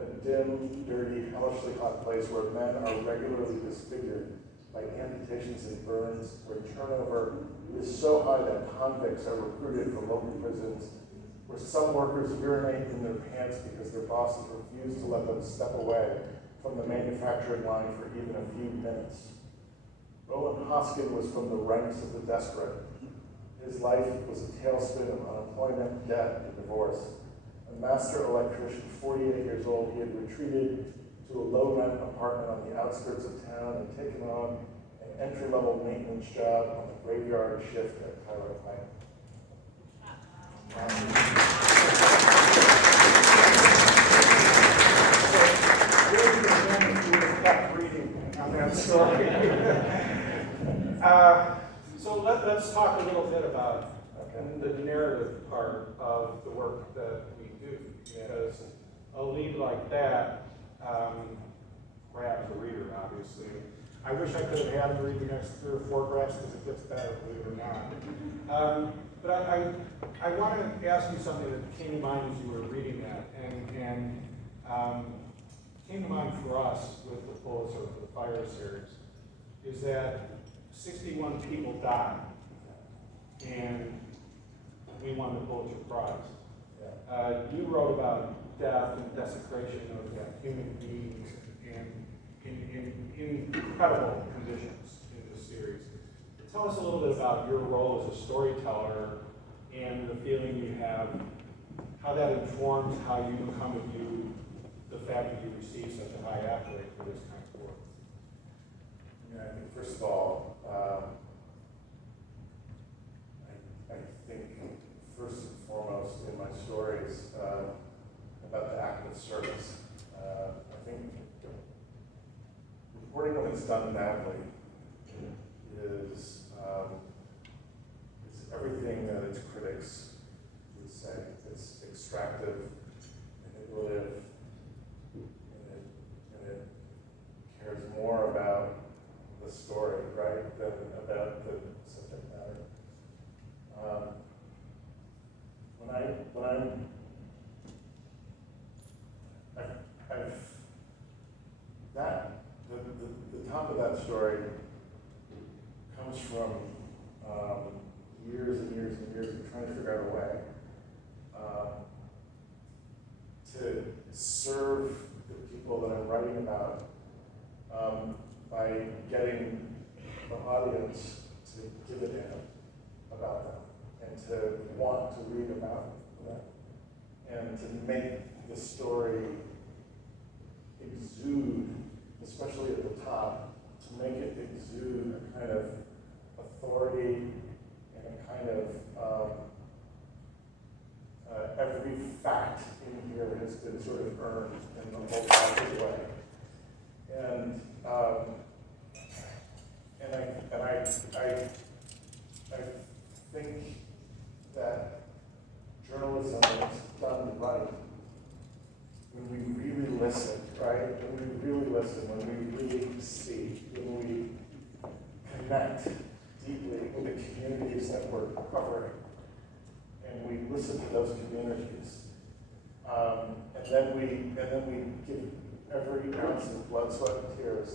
a dim, dirty, hellishly hot place where men are regularly disfigured by amputations and burns, where turnover is so high that convicts are recruited from local prisons, where some workers urinate in their pants because their bosses refuse to let them step away from the manufacturing line for even a few minutes. Roland Hoskin was from the ranks of the desperate. His life was a tailspin of unemployment, debt, and divorce, a master electrician, 48 years old. He had retreated to a low-rent apartment on the outskirts of town and taken on an entry-level maintenance job on the graveyard shift at Tyler Plant. Kept reading on that story. So let's talk a little bit about the narrative part of the work that we do, because a lead like that grabs the reader, obviously. I wish I could have had him read the next 3 or 4 graphs because it gets better, believe it or not. But I want to ask you something that came to mind as you were reading that, and came to mind for us with the Pulitzer for the Fire series, is that 61 people died, and we won the Pulitzer Prize. You wrote about death and desecration of human beings in incredible conditions in this series. Tell us a little bit about your role as a storyteller and the feeling you have, how that informs how you come to view the fact that you receive such a high accolade for this kind of work. Yeah, I think first of all, I think first and foremost in my stories about the act of service. I think reporting when it's done badly is everything that its critics would say. It's extractive, manipulative, and it cares more about the story, right, than about the subject matter. The top of that story comes from years and years and years of trying to figure out a way to serve the people that I'm writing about by getting the audience to give a damn about them and to want to read about them and to make the story exude, especially at the top, to make it exude a kind of authority and a kind of every fact in here has been sort of earned in the whole positive way. And I think that journalism is done right when we really listen, right? When we really listen, when we really see, when we connect deeply with the communities that we're covering, and we listen to those communities, and then we give every ounce of blood, sweat, and tears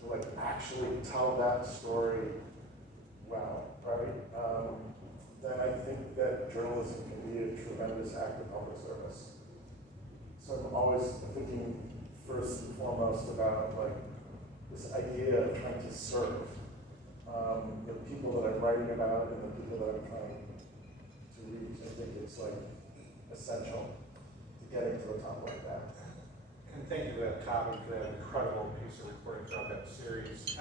to like actually tell that story well, right? Then I think that journalism can be a tremendous act of public service. So I'm always thinking first and foremost about like this idea of trying to serve the people that I'm writing about and the people that I'm trying to reach. I think it's like essential to getting to a top like that. And thank you for that topic, for that incredible piece of reporting throughout that series.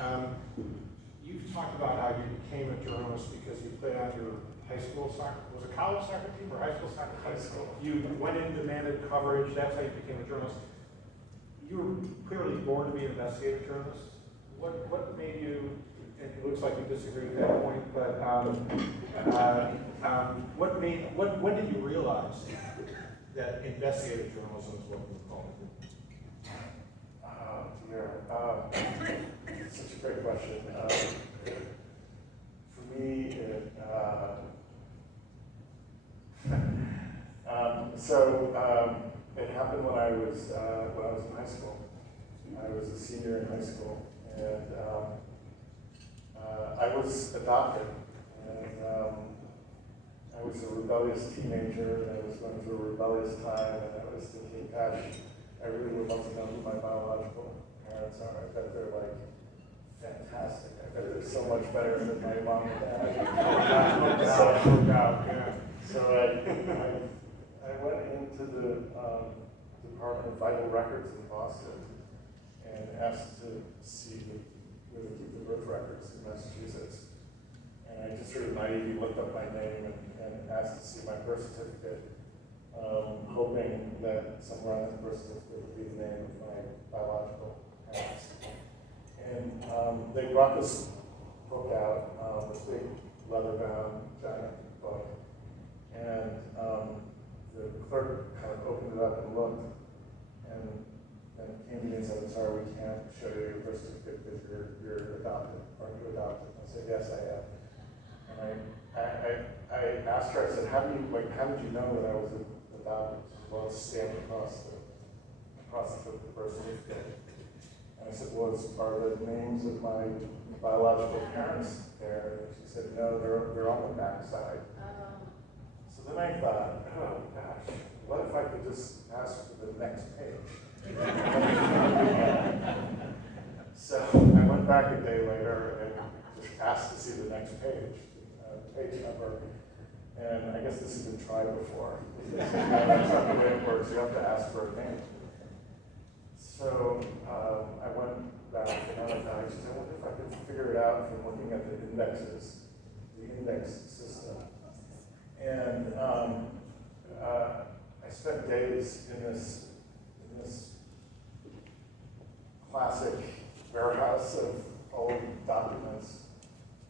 You've talked about how you became a journalist because you played on your high school soccer, was it college soccer team or high school soccer team? High school. You went in, demanded coverage, that's how you became a journalist. You were clearly born to be an investigative journalist. What made you, and it looks like you disagree at that point, but when did you realize that investigative journalism is what you were called? Such a great question. For me, it happened when I was in high school. I was a senior in high school, and I was adopted, and I was a rebellious teenager, and I was going through a rebellious time, and I was thinking, gosh, I really would love to know who my biological parents are. I bet they're like fantastic. I bet they're so much better than my mom and dad. So I went into the Department of Vital Records in Boston and asked to see where they keep the birth records in Massachusetts. And I just sort of naively looked up my name and asked to see my birth certificate, hoping that somewhere on that birth certificate would be the name of my biological parents. And they brought this book out, this big leather-bound giant book, and the clerk kind of opened it up and looked, and came to me and said, "I'm sorry, we can't show you your birth certificate because you're adopted. Aren't you adopted?" I said, "Yes, I am." And I asked her, I said, how did you know that I was adopted?" She said, "Well, it's stamped across the birth certificate." And I said, "Well, are the names of my biological parents there?" And she said, "No, they're on the back side." So then I thought, oh gosh, what if I could just ask for the next page? So I went back a day later and just asked to see the next page number. And I guess this has been tried before. That's not the way it works. You have to ask for a name. So I went back and I wonder if I could figure it out from looking at the indexes, the index system. And I spent days in this classic warehouse of old documents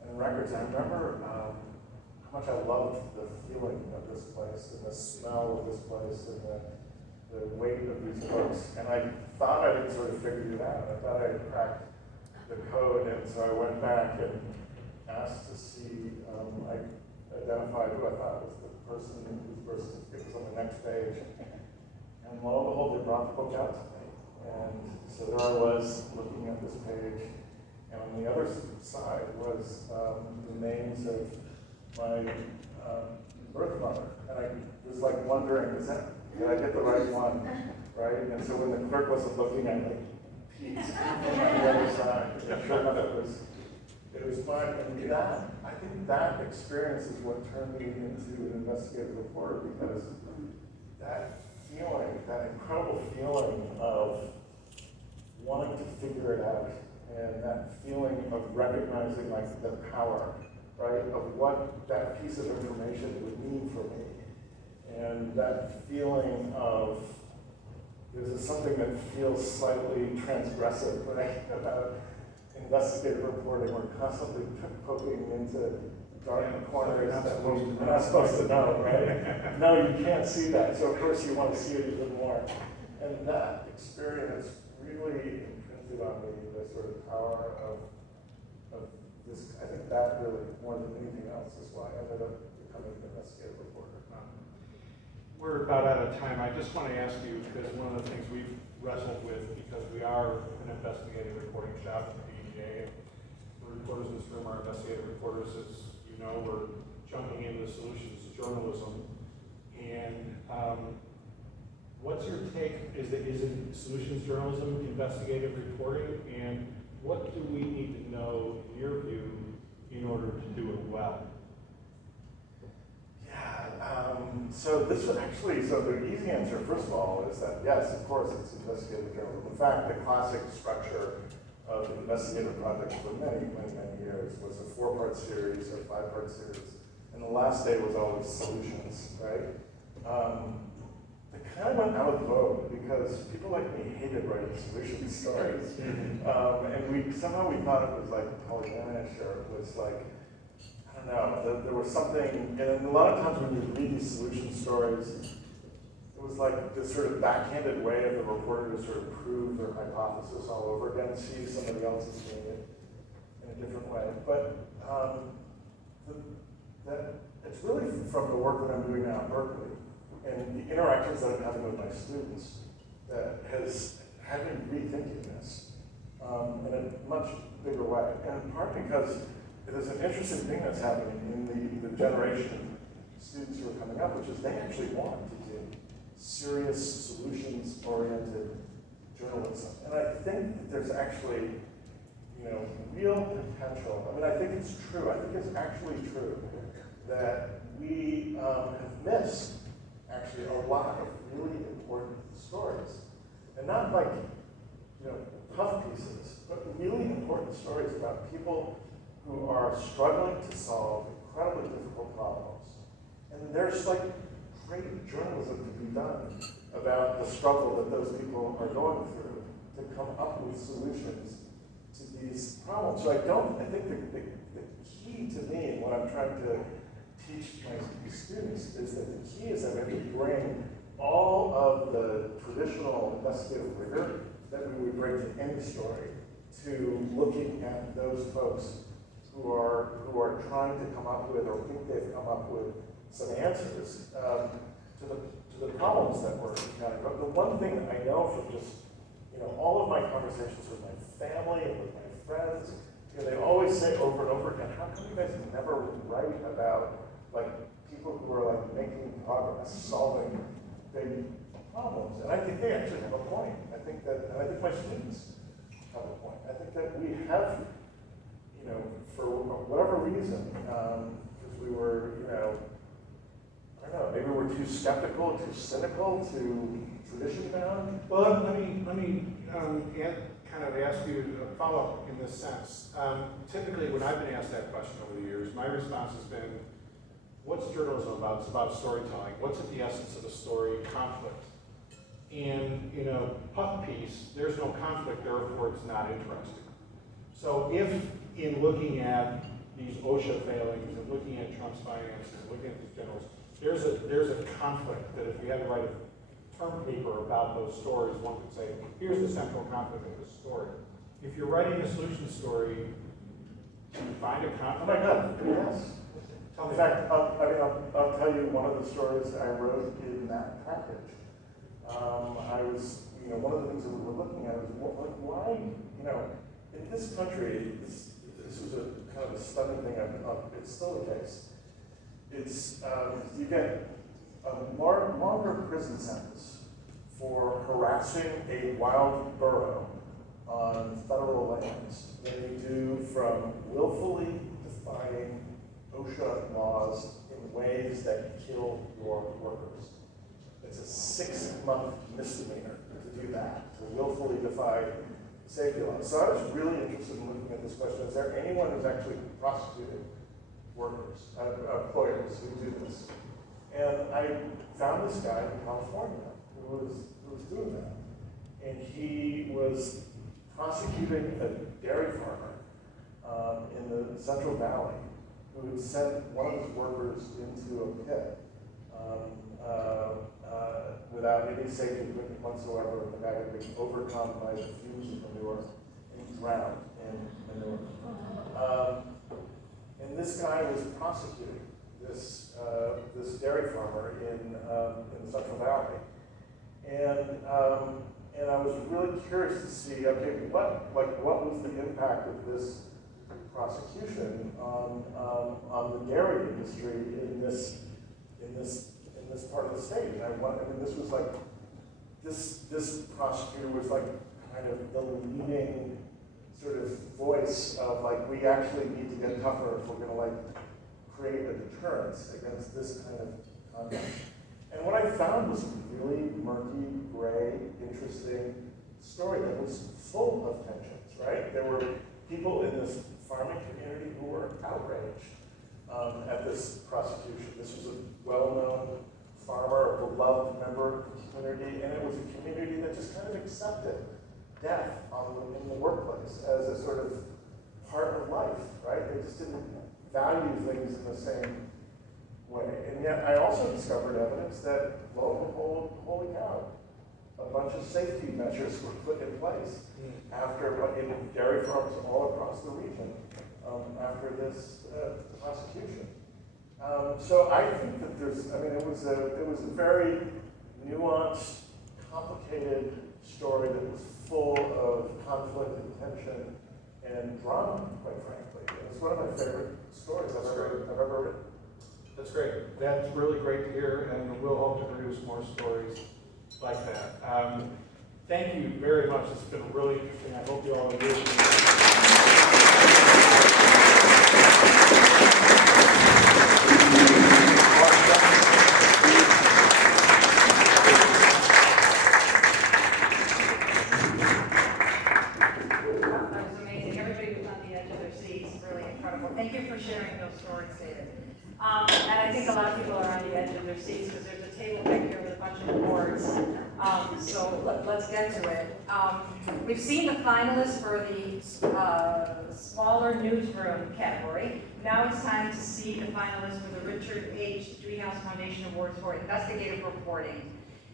and records. I remember how much I loved the feeling of this place and the smell of this place and the weight of these books. And I thought I had sort of figured it out. I thought I had cracked the code, and so I went back and asked to see, I identified who I thought was the person whose birth certificate was on the next page. And lo and behold, they brought the book out to me. And so there I was looking at this page, and on the other side was the names of my birth mother. And I was like wondering, did I get the right one, right? And so when the clerk wasn't looking at me, peeked on the other side, and sure enough it was mine. And I think that experience is what turned me into an investigative reporter, because that feeling, that incredible feeling of wanting to figure it out, and that feeling of recognizing like the power, right, of what that piece of information would mean for me. And that feeling of, there's something that feels slightly transgressive, right, about investigative reporting. We're constantly poking into dark corners that we're not supposed to know, right? No, you can't see that, so of course you want to see it even more. And that experience really imprinted on me the sort of power of this. I think that really, more than anything else, is why I ended up becoming an investigative reporter. We're about out of time. I just want to ask you, because one of the things we've wrestled with, because we are an investigative reporting shop at the BEA, the reporters in this room are investigative reporters. As you know, we're jumping into solutions journalism. And what's your take? Is it solutions journalism, investigative reporting? And what do we need to know, in your view, in order to do it well? So the easy answer, first of all, is that yes, of course, it's investigative journalism. In fact, the classic structure of an investigative project for many, many, many years was a 4-part series or 5-part series, and the last day was always solutions, right? It kind of went out of vogue because people like me hated writing solution stories, and we thought it was like Pollyannish, or it was like, I don't know, there was something, and a lot of times when you read these solution stories, it was like this sort of backhanded way of the reporter to sort of prove their hypothesis all over again, see somebody else is doing it in a different way. But it's really from the work that I'm doing now at Berkeley, and the interactions that I'm having with my students that has had me rethinking this in a much bigger way. And in part because there's an interesting thing that's happening in the generation of students who are coming up, which is they actually want to do serious, solutions-oriented journalism. And I think that there's actually, real potential. I mean, I think it's true. I think it's actually true that we have missed actually a lot of really important stories. And not like, puff pieces, but really important stories about people who are struggling to solve incredibly difficult problems. And there's like great journalism to be done about the struggle that those people are going through to come up with solutions to these problems. So I think the key to me and what I'm trying to teach my students is that the key is that we have to bring all of the traditional investigative rigor that we would bring to any story to looking at those folks who are trying to come up with or think they've come up with some answers to the problems that we're encountering. But the one thing that I know from just all of my conversations with my family and with my friends, they always say over and over again, how come you guys never write about like people who are like making progress, solving big problems? And I think they actually have a point. I think my students have a point. I think that we have, for whatever reason, because we were, I don't know, maybe we're too skeptical, too cynical, too tradition bound. Well, let me kind of ask you to follow up in this sense. Typically, when I've been asked that question over the years, my response has been, what's journalism about? It's about storytelling. What's at the essence of the story? Conflict. And in a puff piece, there's no conflict, therefore it's not interesting. So if in looking at these OSHA failings and looking at Trump's finances and looking at these generals, there's a conflict that if we had to write a term paper about those stories, one could say, here's the central conflict of this story. If you're writing a solution story, do you find a conflict? Oh my God, yes. In fact, I'll tell you one of the stories I wrote in that package. I was, one of the things that we were looking at was like, why, in this country, this was a kind of a stunning thing. It's still the case. It's you get a longer prison sentence for harassing a wild burro on federal lands than you do from willfully defying OSHA laws in ways that kill your workers. It's a 6-month misdemeanor to do that, to willfully defy safety laws. So I was really interested in looking at this question. Is there anyone who's actually prosecuted workers, employers who do this? And I found this guy in California who was doing that. And he was prosecuting a dairy farmer in the Central Valley who had sent one of his workers into a pit without any safety equipment whatsoever. The guy had been overcome by the fumes of manure and drowned in manure. And this guy was prosecuting this dairy farmer in the Central Valley, and I was really curious to see, okay, what was the impact of this prosecution on the dairy industry in this part of the state? And this was like this prosecutor was like kind of the leading sort of voice of like, we actually need to get tougher if we're going to like create a deterrence against this kind of conduct. And what I found was a really murky, gray, interesting story that was full of tensions, right? There were people in this farming community who were outraged at this prosecution. This was a well-known farmer, a beloved member of the community, and it was a community that just kind of accepted death in the workplace as a sort of part of life, right? They just didn't value things in the same way. And yet I also discovered evidence that, lo and behold, holy cow, a bunch of safety measures were put in place in dairy farms all across the region after this prosecution. So I think that it was a very nuanced, complicated story that was full of conflict and tension and drama, quite frankly. It's one of my favorite stories I've ever written. That's great. That's really great to hear, and we'll hope to produce more stories like that. Thank you very much. It's been really interesting. I hope you all enjoyed it. devastated. And I think a lot of people are on the edge of their seats because there's a table back here with a bunch of awards. So let's get to it. We've seen the finalists for the smaller newsroom category. Now it's time to see the finalists for the Richard H. Driehaus Foundation Awards for Investigative Reporting.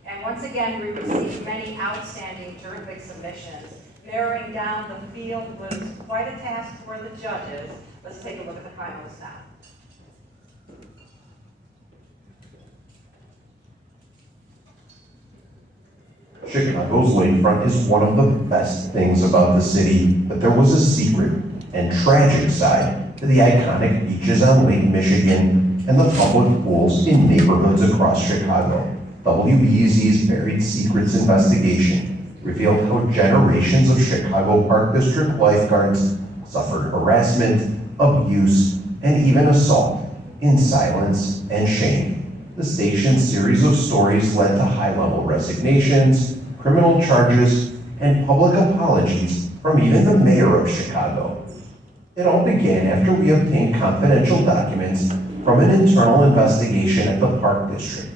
And once again, we received many outstanding, terrific submissions. Narrowing down the field was quite a task for the judges. Let's take a look at the finalists now. Chicago's lakefront is one of the best things about the city, but there was a secret and tragic side to the iconic beaches on Lake Michigan and the public pools in neighborhoods across Chicago. WBEZ's Buried Secrets investigation revealed how generations of Chicago Park District lifeguards suffered harassment, abuse, and even assault in silence and shame. The station's series of stories led to high-level resignations, criminal charges, and public apologies from even the mayor of Chicago. It all began after we obtained confidential documents from an internal investigation at the Park District.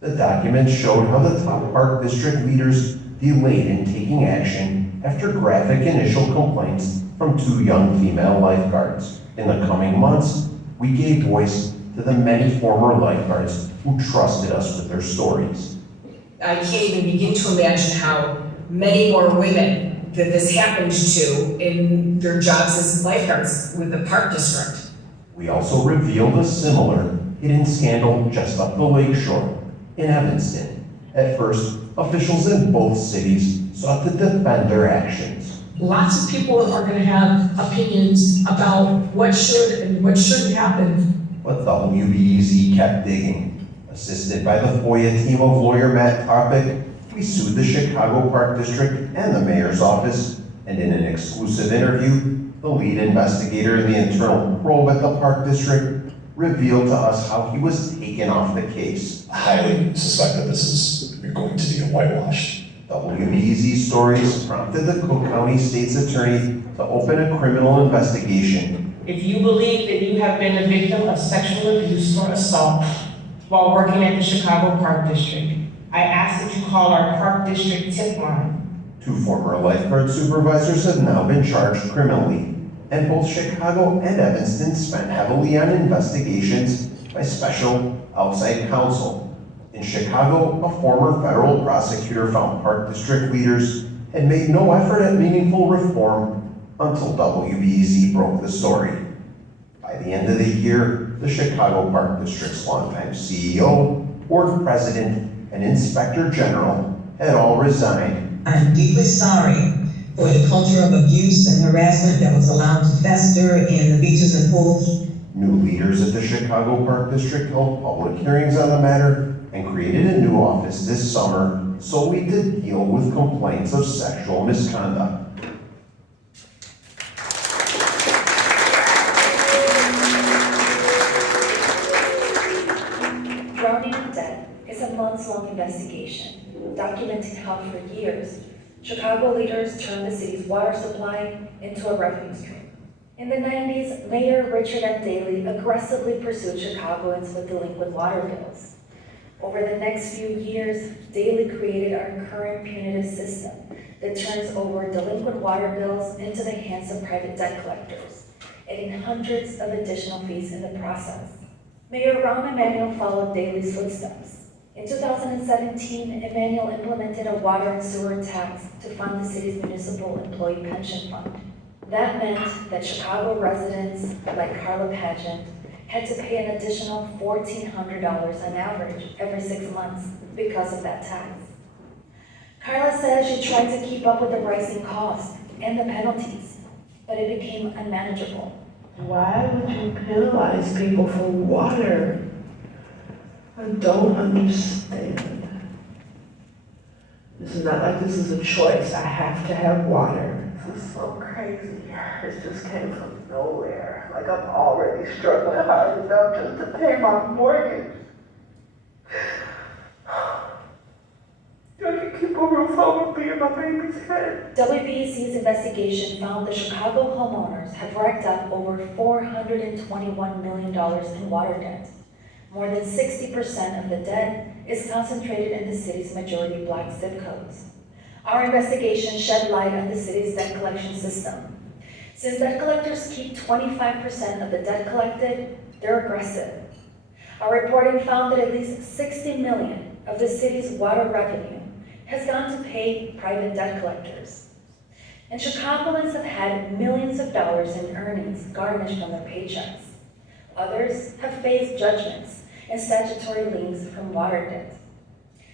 The documents showed how the top Park District leaders delayed in taking action after graphic initial complaints from 2 young female lifeguards. In the coming months, we gave voice to the many former lifeguards who trusted us with their stories. I can't even begin to imagine how many more women that this happened to in their jobs as lifeguards with the Park District. We also revealed a similar hidden scandal just up the lakeshore in Evanston. At first, officials in both cities sought to defend their actions. Lots of people are going to have opinions about what should and what shouldn't happen. But WBEZ kept digging. Assisted by the FOIA team of lawyer Matt Topic, we sued the Chicago Park District and the mayor's office, and in an exclusive interview, the lead investigator in the internal probe at the Park District revealed to us how he was taken off the case. I highly suspect that this is going to be a whitewash. WBEZ stories prompted the Cook County State's Attorney to open a criminal investigation. If you believe that you have been a victim of sexual abuse or assault while working at the Chicago Park District, I ask that you call our Park District tip line. 2 former lifeguard supervisors have now been charged criminally, and both Chicago and Evanston spent heavily on investigations by special outside counsel. In Chicago, a former federal prosecutor found Park District leaders had made no effort at meaningful reform until WBEZ broke the story. By the end of the year, the Chicago Park District's longtime CEO, board president, and inspector general had all resigned. I'm deeply sorry for the culture of abuse and harassment that was allowed to fester in the beaches and pools. New leaders at the Chicago Park District held public hearings on the matter and created a new office this summer solely to deal with complaints of sexual misconduct. Drowning in Debt is a months-long investigation documenting how for years, Chicago leaders turned the city's water supply into a revenue stream. In the 90s, Mayor Richard M. Daley aggressively pursued Chicagoans with delinquent water bills. Over the next few years, Daley created our current punitive system that turns over delinquent water bills into the hands of private debt collectors, adding hundreds of additional fees in the process. Mayor Rahm Emanuel followed Daley's footsteps. In 2017, Emanuel implemented a water and sewer tax to fund the city's municipal employee pension fund. That meant that Chicago residents, like Carla Pageant, had to pay an additional $1,400 on average every 6 months because of that tax. Carla says she tried to keep up with the rising costs and the penalties, but it became unmanageable. Why would you penalize people for water? I don't understand. This is not like this is a choice. I have to have water. This is so crazy. It just came from nowhere. Like I'm already struggling hard enough just to pay my mortgage. I can keep a roof over me and my baby's head. WBEZ's investigation found the Chicago homeowners have racked up over $421 million in water debt. More than 60% of the debt is concentrated in the city's majority Black zip codes. Our investigation shed light on the city's debt collection system. Since debt collectors keep 25% of the debt collected, they're aggressive. Our reporting found that at least $60 million of the city's water revenue has gone to pay private debt collectors. And Chicagoans have had millions of dollars in earnings garnished from their paychecks. Others have faced judgments and statutory liens from water debt.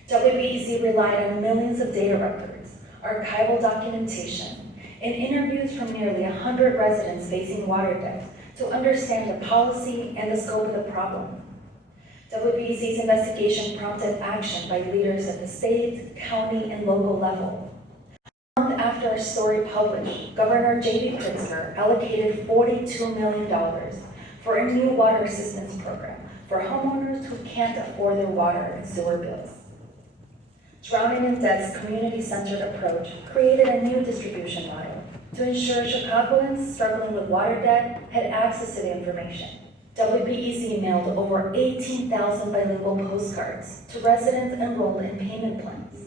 WBEZ relied on millions of data records, archival documentation, and interviews from nearly 100 residents facing water debt to understand the policy and the scope of the problem. WBEZ's investigation prompted action by leaders at the state, county, and local level. A month after our story published, Governor J.B. Pritzker allocated $42 million for a new water assistance program for homeowners who can't afford their water and sewer bills. Drowning in Debt's community-centered approach created a new distribution model to ensure Chicagoans struggling with water debt had access to the information. WBEZ mailed over 18,000 bilingual postcards to residents enrolled in payment plans.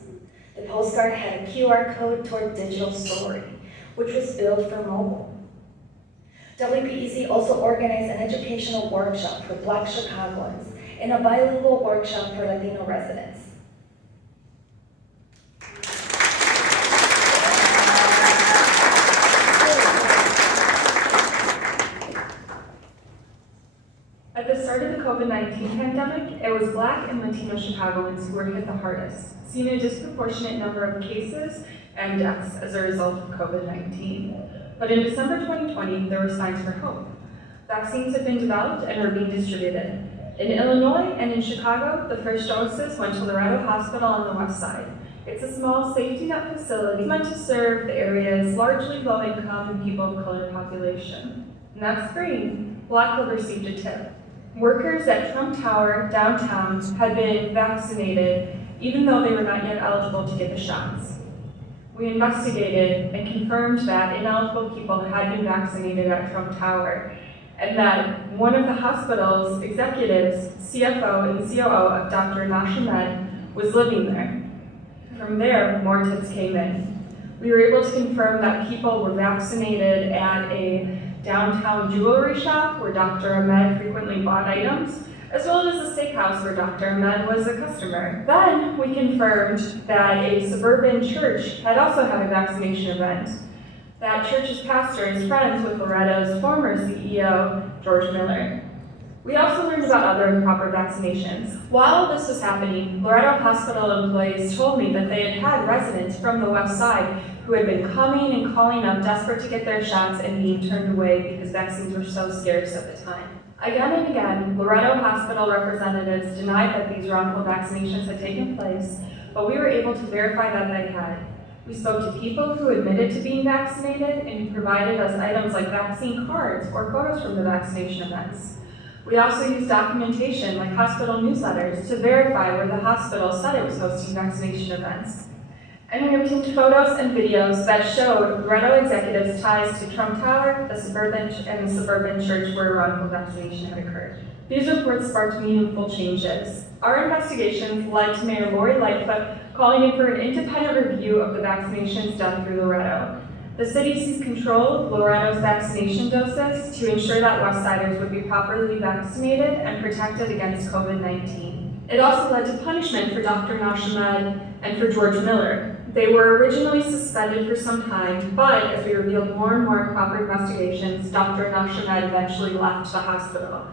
The postcard had a QR code toward digital story, which was built for mobile. WBEZ also organized an educational workshop for Black Chicagoans and a bilingual workshop for Latino residents. At the start of the COVID-19 pandemic, it was Black and Latino Chicagoans who were hit the hardest, seeing a disproportionate number of cases and deaths as a result of COVID-19. But in December 2020, there were signs for hope. Vaccines had been developed and were being distributed. In Illinois and in Chicago, the first doses went to Loretto Hospital on the west side. It's a small safety net facility meant to serve the area's largely low-income and people of color population. And that spring, Blackwood received a tip. Workers at Trump Tower downtown had been vaccinated even though they were not yet eligible to get the shots. We investigated and confirmed that ineligible people had been vaccinated at Trump Tower, and that one of the hospital's executives, CFO and COO of Dr. Nash Ahmed, was living there. From there, more tips came in. We were able to confirm that people were vaccinated at a downtown jewelry shop where Dr. Ahmed frequently bought items, as well as a steakhouse where Dr. Ahmed was a customer. Then we confirmed that a suburban church had also had a vaccination event. That church's pastor is friends with Loretto's former CEO, George Miller. We also learned about other improper vaccinations. While this was happening, Loretto Hospital employees told me that they had had residents from the west side who had been coming and calling up desperate to get their shots and being turned away because vaccines were so scarce at the time. Again and again, Loretto Hospital representatives denied that these wrongful vaccinations had taken place, but we were able to verify that they had. We spoke to people who admitted to being vaccinated and who provided us items like vaccine cards or photos from the vaccination events. We also used documentation like hospital newsletters to verify where the hospital said it was hosting vaccination events. And we obtained photos and videos that showed Loretto executives' ties to Trump Tower, the suburban church where wrongful vaccination had occurred. These reports sparked meaningful changes. Our investigations led to Mayor Lori Lightfoot calling in for an independent review of the vaccinations done through Loretto. The city seized control of Loretto's vaccination doses to ensure that Westsiders would be properly vaccinated and protected against COVID-19. It also led to punishment for Dr. Nash Ahmed and for George Miller. They were originally suspended for some time, but as we revealed more and more proper investigations, Dr. Nash Ahmed eventually left the hospital.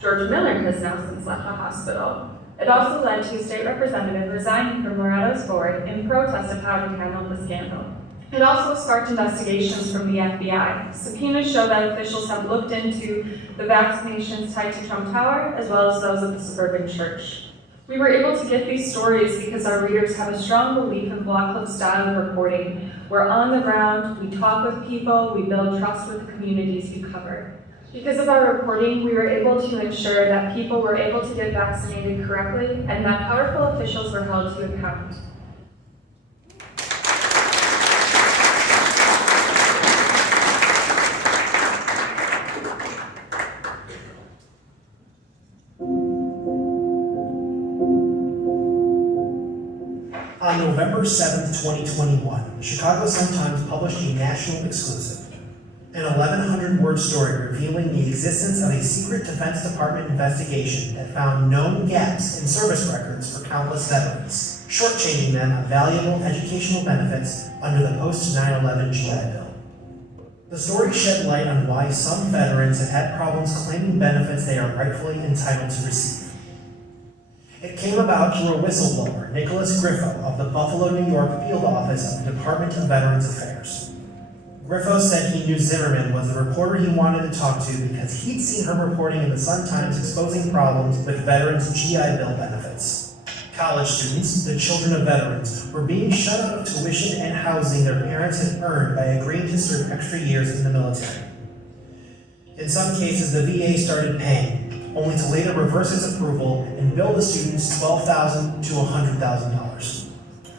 George Miller has now since left the hospital. It also led to a state representative resigning from Loretto's board in protest of how he handled the scandal. It also sparked investigations from the FBI. Subpoenas show that officials have looked into the vaccinations tied to Trump Tower, as well as those of the suburban church. We were able to get these stories because our readers have a strong belief in Block Club style of reporting. We're on the ground, we talk with people, we build trust with the communities we cover. Because of our reporting, we were able to ensure that people were able to get vaccinated correctly and that powerful officials were held to account. On November 7th, 2021, the Chicago Sun-Times published a national exclusive, an 1,100-word story revealing the existence of a secret Defense Department investigation that found known gaps in service records for countless veterans, shortchanging them of valuable educational benefits under the post-9/11 GI Bill. The story shed light on why some veterans have had problems claiming benefits they are rightfully entitled to receive. It came about through a whistleblower, Nicholas Griffo, of the Buffalo, New York field office of the Department of Veterans Affairs. Griffo said he knew Zimmerman was the reporter he wanted to talk to because he'd seen her reporting in the Sun-Times exposing problems with veterans' GI Bill benefits. College students, the children of veterans, were being shut out of tuition and housing their parents had earned by agreeing to serve extra years in the military. In some cases, the VA started paying, only to later reverse its approval and bill the students $12,000 to $100,000.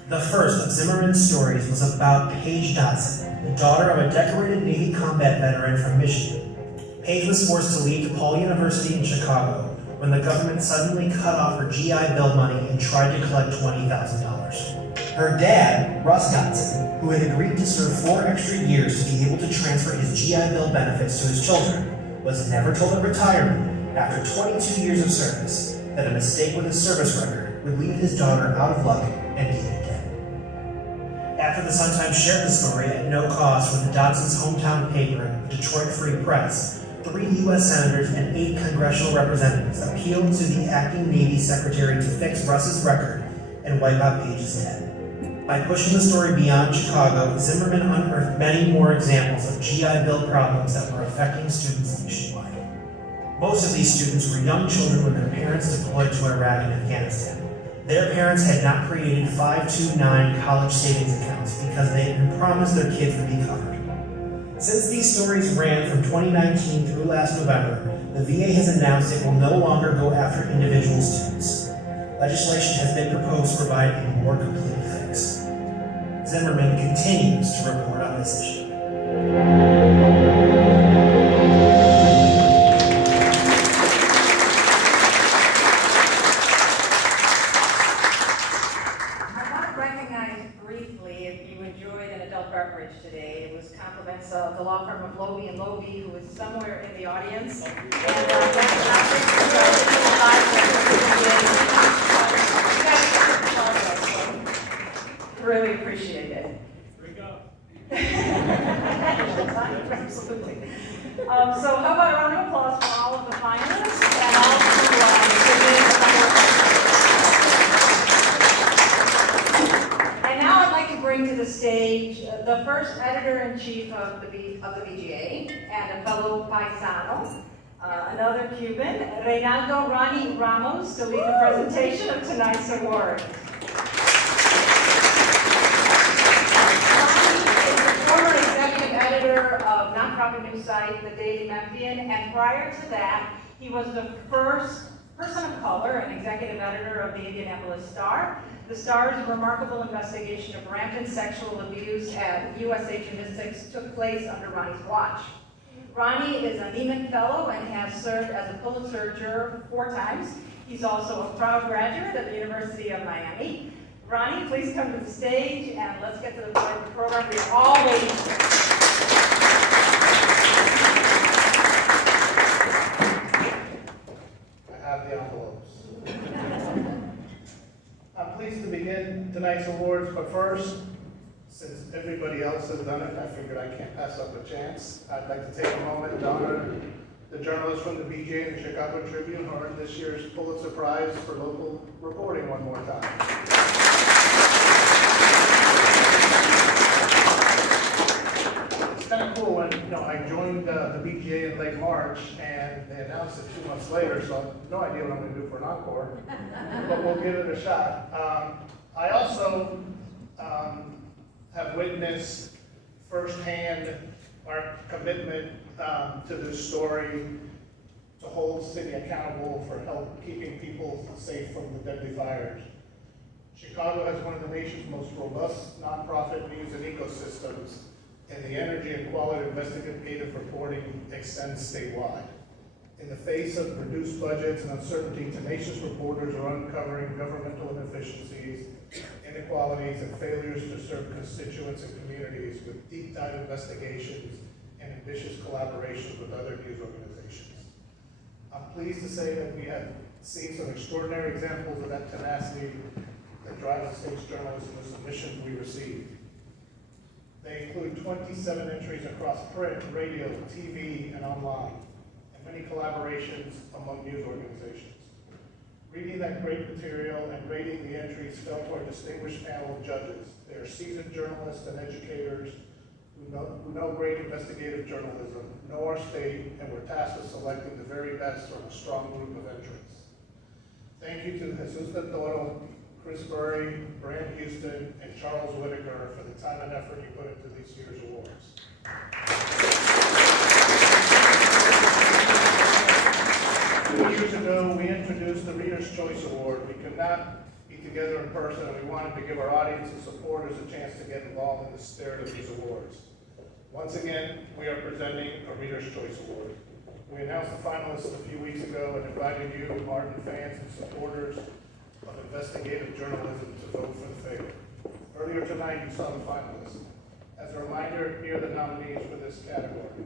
The first of Zimmerman's stories was about Paige Dotson, the daughter of a decorated Navy combat veteran from Michigan. Paige was forced to leave DePaul University in Chicago when the government suddenly cut off her GI Bill money and tried to collect $20,000. Her dad, Russ Dotson, who had agreed to serve 4 extra years to be able to transfer his GI Bill benefits to his children, was never told at retirement, after 22 years of service, that a mistake with his service record would leave his daughter out of luck and deep in debt. After the Sun-Times shared the story at no cost with the Dotson's hometown paper, the Detroit Free Press, 3 U.S. senators and 8 congressional representatives appealed to the acting Navy Secretary to fix Russ's record and wipe out Paige's debt. By pushing the story beyond Chicago, Zimmerman unearthed many more examples of GI Bill problems that were affecting students nationwide. Most of these students were young children with their parents deployed to Iraq and Afghanistan. Their parents had not created 529 college savings accounts because they had been promised their kids would be covered. Since these stories ran from 2019 through last November, the VA has announced it will no longer go after individual students. Legislation has been proposed to provide a more complete fix. Zimmerman continues to report on this issue. The law firm of Lowy and Lowy, who is somewhere in the audience. And really appreciate it. Absolutely. So how about a round of applause for all of the finalists and all And now I'd like to bring to the stage the first editor-in-chief of the BGA and a fellow paisano, another Cuban, Reynaldo Ronnie Ramos, to lead the presentation of tonight's award. Ronnie is the former executive editor of nonprofit news site The Daily Memphian, and prior to that, he was the first person of color and executive editor of the Indianapolis Star. The Star's remarkable investigation of rampant sexual abuse at USA Gymnastics took place under Ronnie's watch. Ronnie is a Neiman Fellow and has served as a Pulitzer juror 4 times. He's also a proud graduate of the University of Miami. Ronnie, please come to the stage and let's get to the part of the program we're all waiting for. I have the envelopes. I'm pleased to begin tonight's awards, but first, since everybody else has done it, I figured I can't pass up a chance. I'd like to take a moment to honor the journalists from the BJ and the Chicago Tribune who earned this year's Pulitzer Prize for local reporting one more time. It's kind of cool when I joined the BGA in late March and they announced it 2 months later, so I have no idea what I'm going to do for an encore, but we'll give it a shot. I also have witnessed firsthand our commitment to this story to hold city accountable for keeping people safe from the deadly fires. Chicago has one of the nation's most robust nonprofit news and ecosystems, and the energy and quality of investigative reporting extends statewide. In the face of reduced budgets and uncertainty, tenacious reporters are uncovering governmental inefficiencies, inequalities, and failures to serve constituents and communities with deep dive investigations and ambitious collaborations with other news organizations. I'm pleased to say that we have seen some extraordinary examples of that tenacity that drives the state's journalism and the submissions we received. They include 27 entries across print, radio, TV, and online, and many collaborations among news organizations. Reading that great material and rating the entries fell to our distinguished panel of judges. They are seasoned journalists and educators who know great investigative journalism, know our state, and were tasked with selecting the very best from a strong group of entrants. Thank you to Jesus Del Toro, Chris Burry, Brand Houston, and Charles Whitaker for the time and effort you put into this year's awards. 2 years ago, we introduced the Reader's Choice Award. We could not be together in person, and we wanted to give our audience and supporters a chance to get involved in the spirit of these awards. Once again, we are presenting a Reader's Choice Award. We announced the finalists a few weeks ago and invited you, ardent fans and supporters of investigative journalism, to vote for the favorite. Earlier tonight, you saw the finalists. As a reminder, here are the nominees for this category.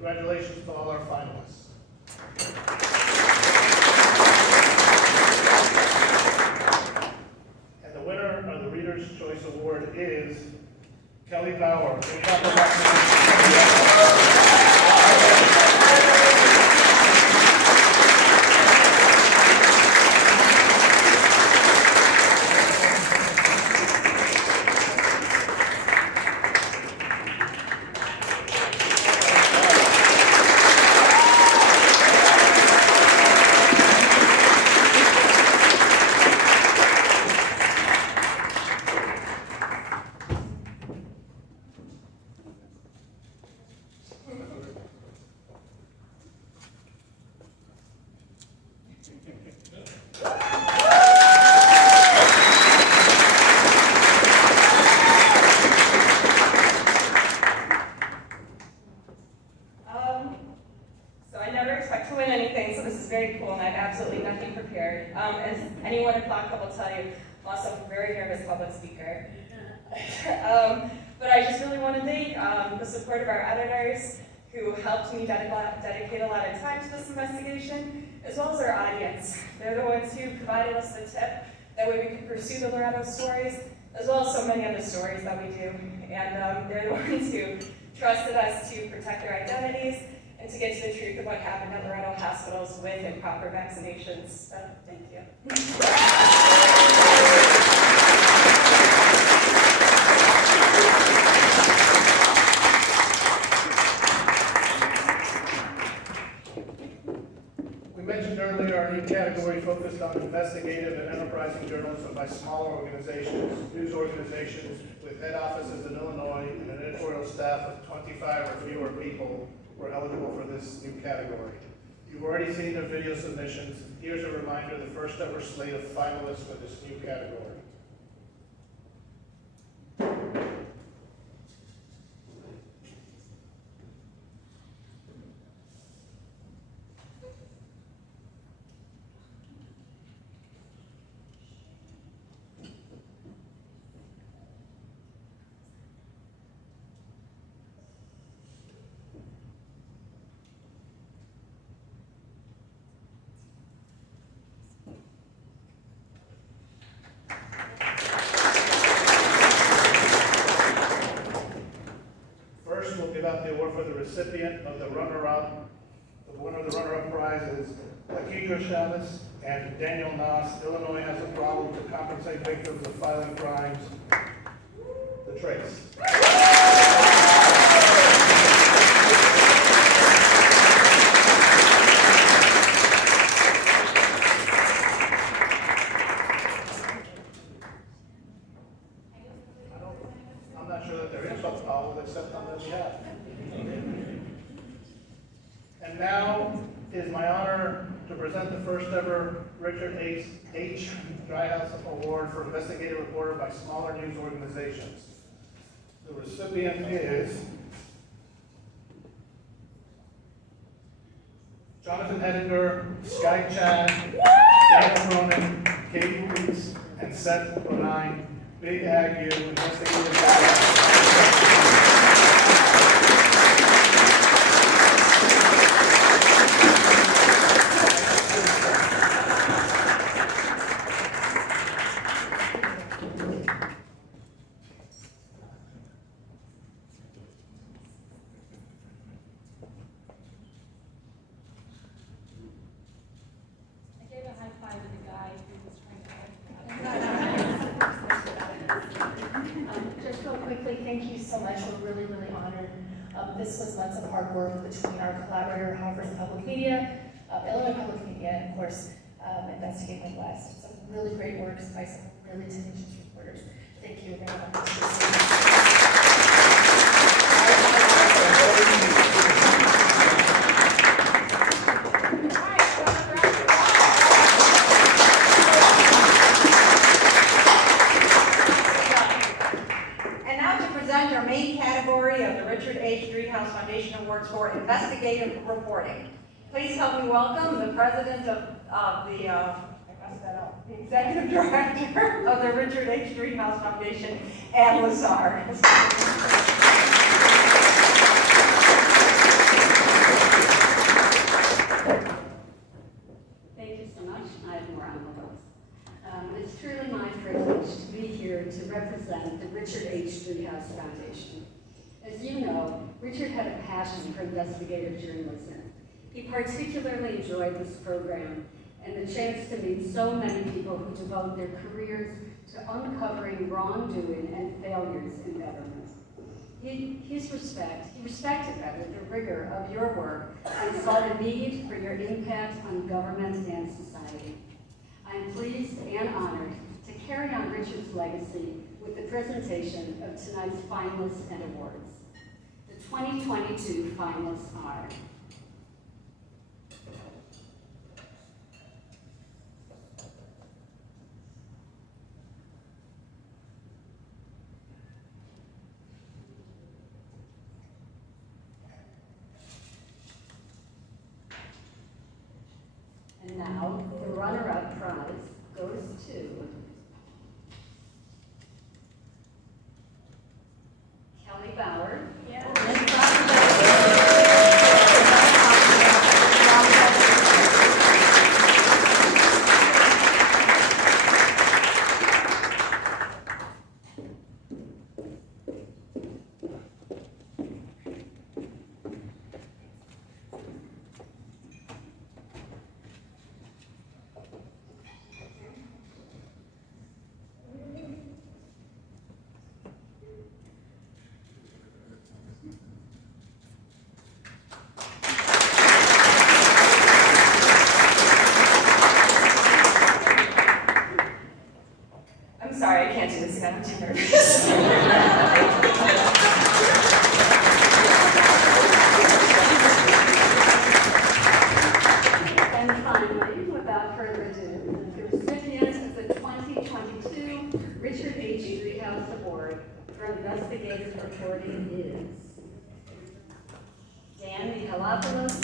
Congratulations to all our finalists. And the winner of the Reader's Choice Award is Kelly Bauer. So I never expect to win anything, so this is very cool, and I have absolutely nothing prepared. As anyone at Clock Club will tell you, I'm also a very nervous public speaker. But I just really want to thank the support of our editors, who helped me dedicate a lot of time to this investigation, as well as our audience. They're the ones who provided us the tip, that way we could pursue the Loretto stories, as well as so many other stories that we do. And they're the ones who trusted us to protect their identities and to get to the truth of what happened at Loretto hospitals with improper vaccinations. So, thank you. We mentioned earlier our new category focused on investigative and enterprising journalism by smaller organizations, news organizations with head offices in Illinois and an editorial staff of 25 or fewer people were eligible for this new category. You've already seen the video submissions. Here's a reminder, the first ever slate of finalists for this new category. First, we'll give out the award for the recipient of the runner-up The winner of the runner-up prize is Akidra Chavez, and Daniel Noss. Illinois has a problem to compensate victims of violent crimes. The Trace. I'm not sure that there is such power except on their behalf. And now it is my honor to present the first ever Richard H. Driehaus Award for Investigative Reporter by smaller news organizations. The recipient is Jonathan Hedinger, Sky Chan, Daniel Cronin, Katie Weeks, and Seth Bodine. Big Aggie, Investigative Just real quickly, thank you so much. We're really, really honored. This was months of hard work between our collaborator, Harvard Public Media, Illinois Public Media, and of course, Investigative West. Some really great work by some really tenacious reporters. Thank you very much. And now to present our main category of the Richard H. Driehaus Foundation Awards for Investigative Reporting. Please help me welcome the president of the executive director of the Richard H. Driehaus Foundation, Ann Lazar. Thank you so much. I have more on the books. It's truly my privilege to be here to represent the Richard H. Driehaus Foundation. As you know, Richard had a passion for investigative journalism. He particularly enjoyed this program and the chance to meet so many people who devote their careers to uncovering wrongdoing and failures in government. He respected the rigor of your work and saw the need for your impact on government and society. I'm pleased and honored to carry on Richard's legacy with the presentation of tonight's finalists and awards. The 2022 finalists are and now, the runner-up prize goes to Kelly Bauer. I'm sorry, I can't do this again, I'm too nervous. And finally, without further ado, the recipient of the 2022 Richard H. Driehaus Award for Investigative Reporting is Dan Michalopoulos.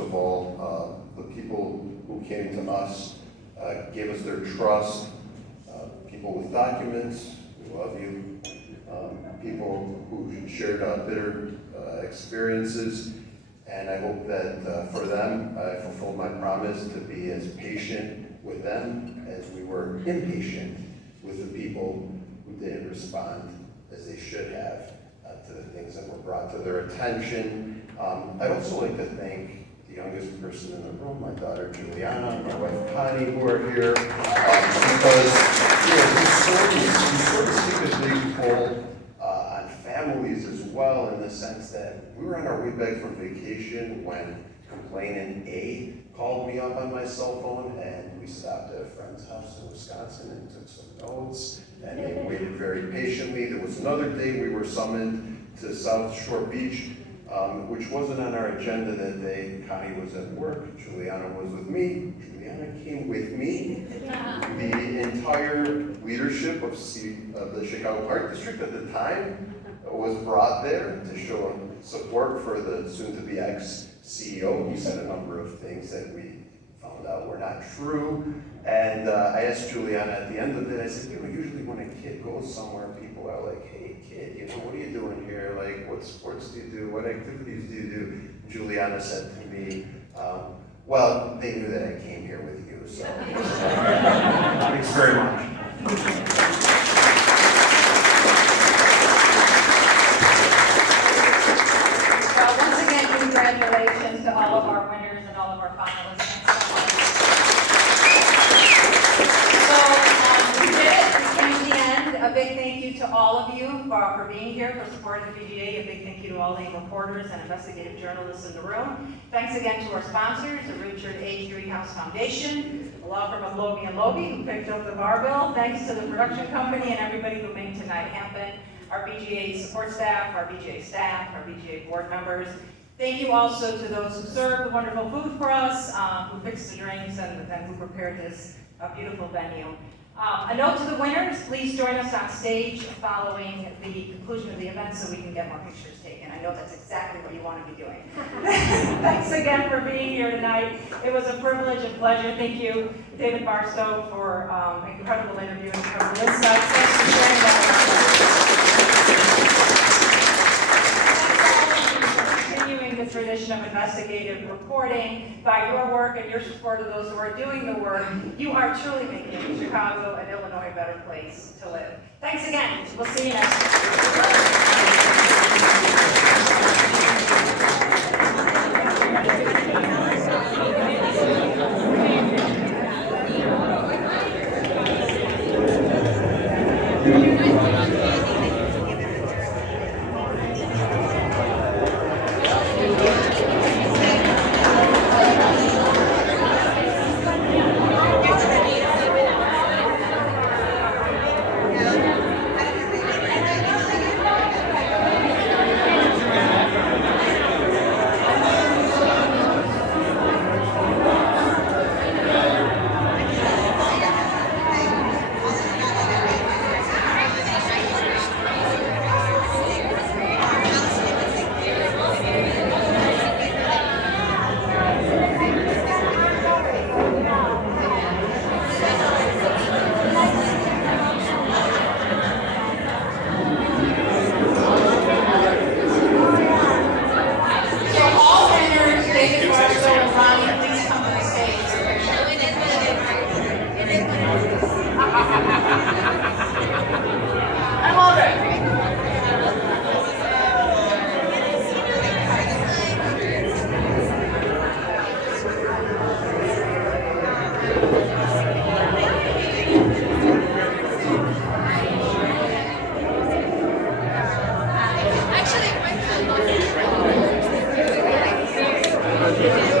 of all, the people who came to us, gave us their trust, people with documents, we love you, people who shared bitter experiences, and I hope that for them, I fulfilled my promise to be as patient with them as we were impatient with the people who didn't respond as they should have to the things that were brought to their attention. I'd also like to thank the youngest person in the room, my daughter Juliana, my wife Connie, who are here, because these stories take a big toll on families as well, in the sense that we were on our way back from vacation when complainant A called me up on my cell phone, and we stopped at a friend's house in Wisconsin and took some notes, and they waited very patiently. There was another day we were summoned to South Shore Beach, which wasn't on our agenda that day. Connie was at work, Juliana was with me. Juliana came with me. The entire leadership of the Chicago Park District at the time was brought there to show support for the soon-to-be ex-CEO. He said a number of things that we found out were not true. And I asked Juliana at the end of it, I said, usually when a kid goes somewhere, people are like, hey kid, what are you doing here? Like, what sports do you do? What activities do you do? Juliana said to me, well, they knew that I came here with you, so. Thanks very much. Well, once again, congratulations to all of our winners and all of our finalists. So we did it. We came to the end. A big thank you to all of you for being here, for supporting the PGA. A big thank you to all the reporters and investigative journalists in the room. Thanks again to our sponsors, the Richard H. Driehaus Foundation, the law firm of Logie & Logie, who picked up the barbell. Thanks to the production company and everybody who made tonight happen. Our BGA support staff, our BGA staff, our BGA board members. Thank you also to those who served the wonderful food for us, who fixed the drinks, and who prepared this beautiful venue. A note to the winners, please join us on stage following the conclusion of the event so we can get more pictures taken. I know that's exactly what you want to be doing. Thanks again for being here tonight. It was a privilege and pleasure. Thank you, David Barstow, for incredible interview and incredible insights. Thanks for sharing that. The tradition of investigative reporting. By your work and your support of those who are doing the work, you are truly making Chicago and Illinois a better place to live. Thanks again. We'll see you next Actually,